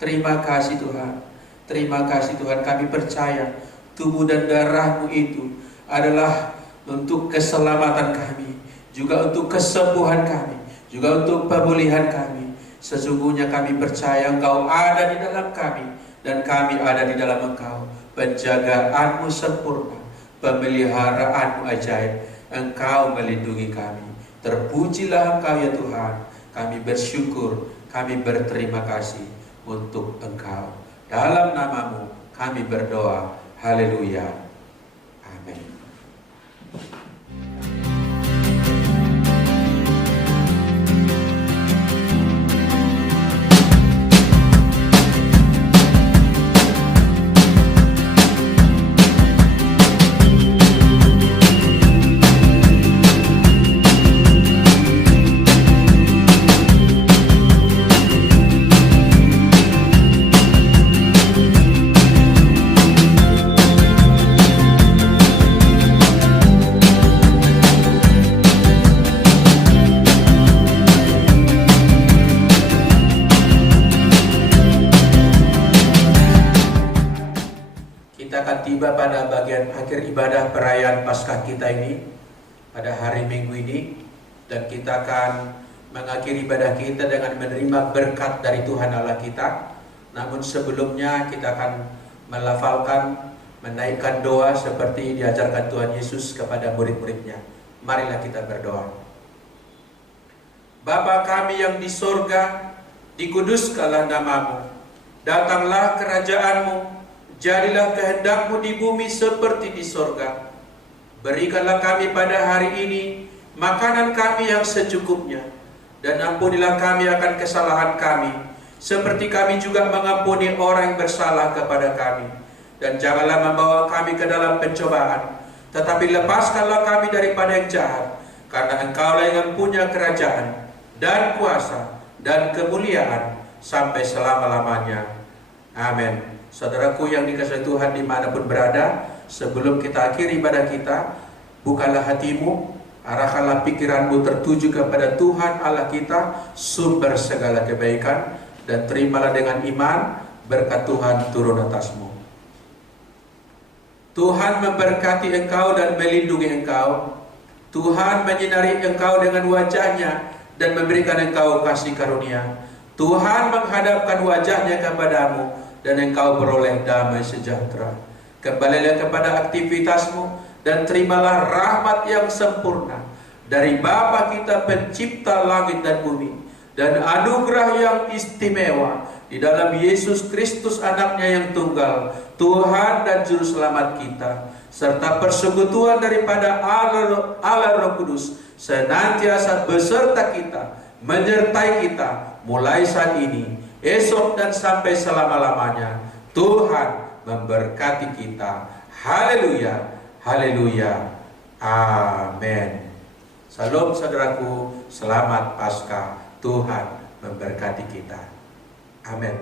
Terima kasih Tuhan. Terima kasih Tuhan. Kami percaya tubuh dan darah-Mu itu adalah untuk keselamatan kami, juga untuk kesembuhan kami, juga untuk pemulihan kami. Sesungguhnya kami percaya Engkau ada di dalam kami dan kami ada di dalam Engkau. Penjagaanmu sempurna, pemeliharaanmu ajaib. Engkau melindungi kami. Terpujilah Engkau ya Tuhan. Kami bersyukur, kami berterima kasih untuk Engkau. Dalam namamu kami berdoa. Haleluya. Amin. Tiba pada bagian akhir ibadah perayaan Paskah kita ini pada hari Minggu ini, dan kita akan mengakhiri ibadah kita dengan menerima berkat dari Tuhan Allah kita. Namun sebelumnya kita akan melafalkan, menaikkan doa seperti diajarkan Tuhan Yesus kepada murid-muridnya. Marilah kita berdoa. Bapa kami yang di sorga, dikuduskanlah namamu, datanglah kerajaanmu, jadilah kehendak-Mu di bumi seperti di sorga. Berikanlah kami pada hari ini makanan kami yang secukupnya, dan ampunilah kami akan kesalahan kami, seperti kami juga mengampuni orang yang bersalah kepada kami. Dan janganlah membawa kami ke dalam pencobaan, tetapi lepaskanlah kami daripada yang jahat, karena Engkaulah yang punya kerajaan, dan kuasa, dan kemuliaan, sampai selama-lamanya. Amin. Saudaraku yang dikasihi Tuhan dimanapun berada, sebelum kita akhiri ibadah kita, bukalah hatimu, arahkanlah pikiranmu tertuju kepada Tuhan Allah kita, sumber segala kebaikan, dan terimalah dengan iman berkat Tuhan turun atasmu. Tuhan memberkati engkau dan melindungi engkau. Tuhan menyinari engkau dengan wajahnya dan memberikan engkau kasih karunia. Tuhan menghadapkan wajahnya kepadamu dan engkau beroleh damai sejahtera. Kembalilah kepada aktivitasmu dan terimalah rahmat yang sempurna dari Bapa kita pencipta langit dan bumi, dan anugerah yang istimewa di dalam Yesus Kristus anaknya yang tunggal, Tuhan dan Juru Selamat kita, serta persekutuan daripada Allah Roh Kudus senantiasa beserta kita, menyertai kita mulai saat ini, esok dan sampai selama-lamanya. Tuhan memberkati kita. Haleluya, haleluya, amin. Salam saudaraku, selamat Paskah. Tuhan memberkati kita. Amin.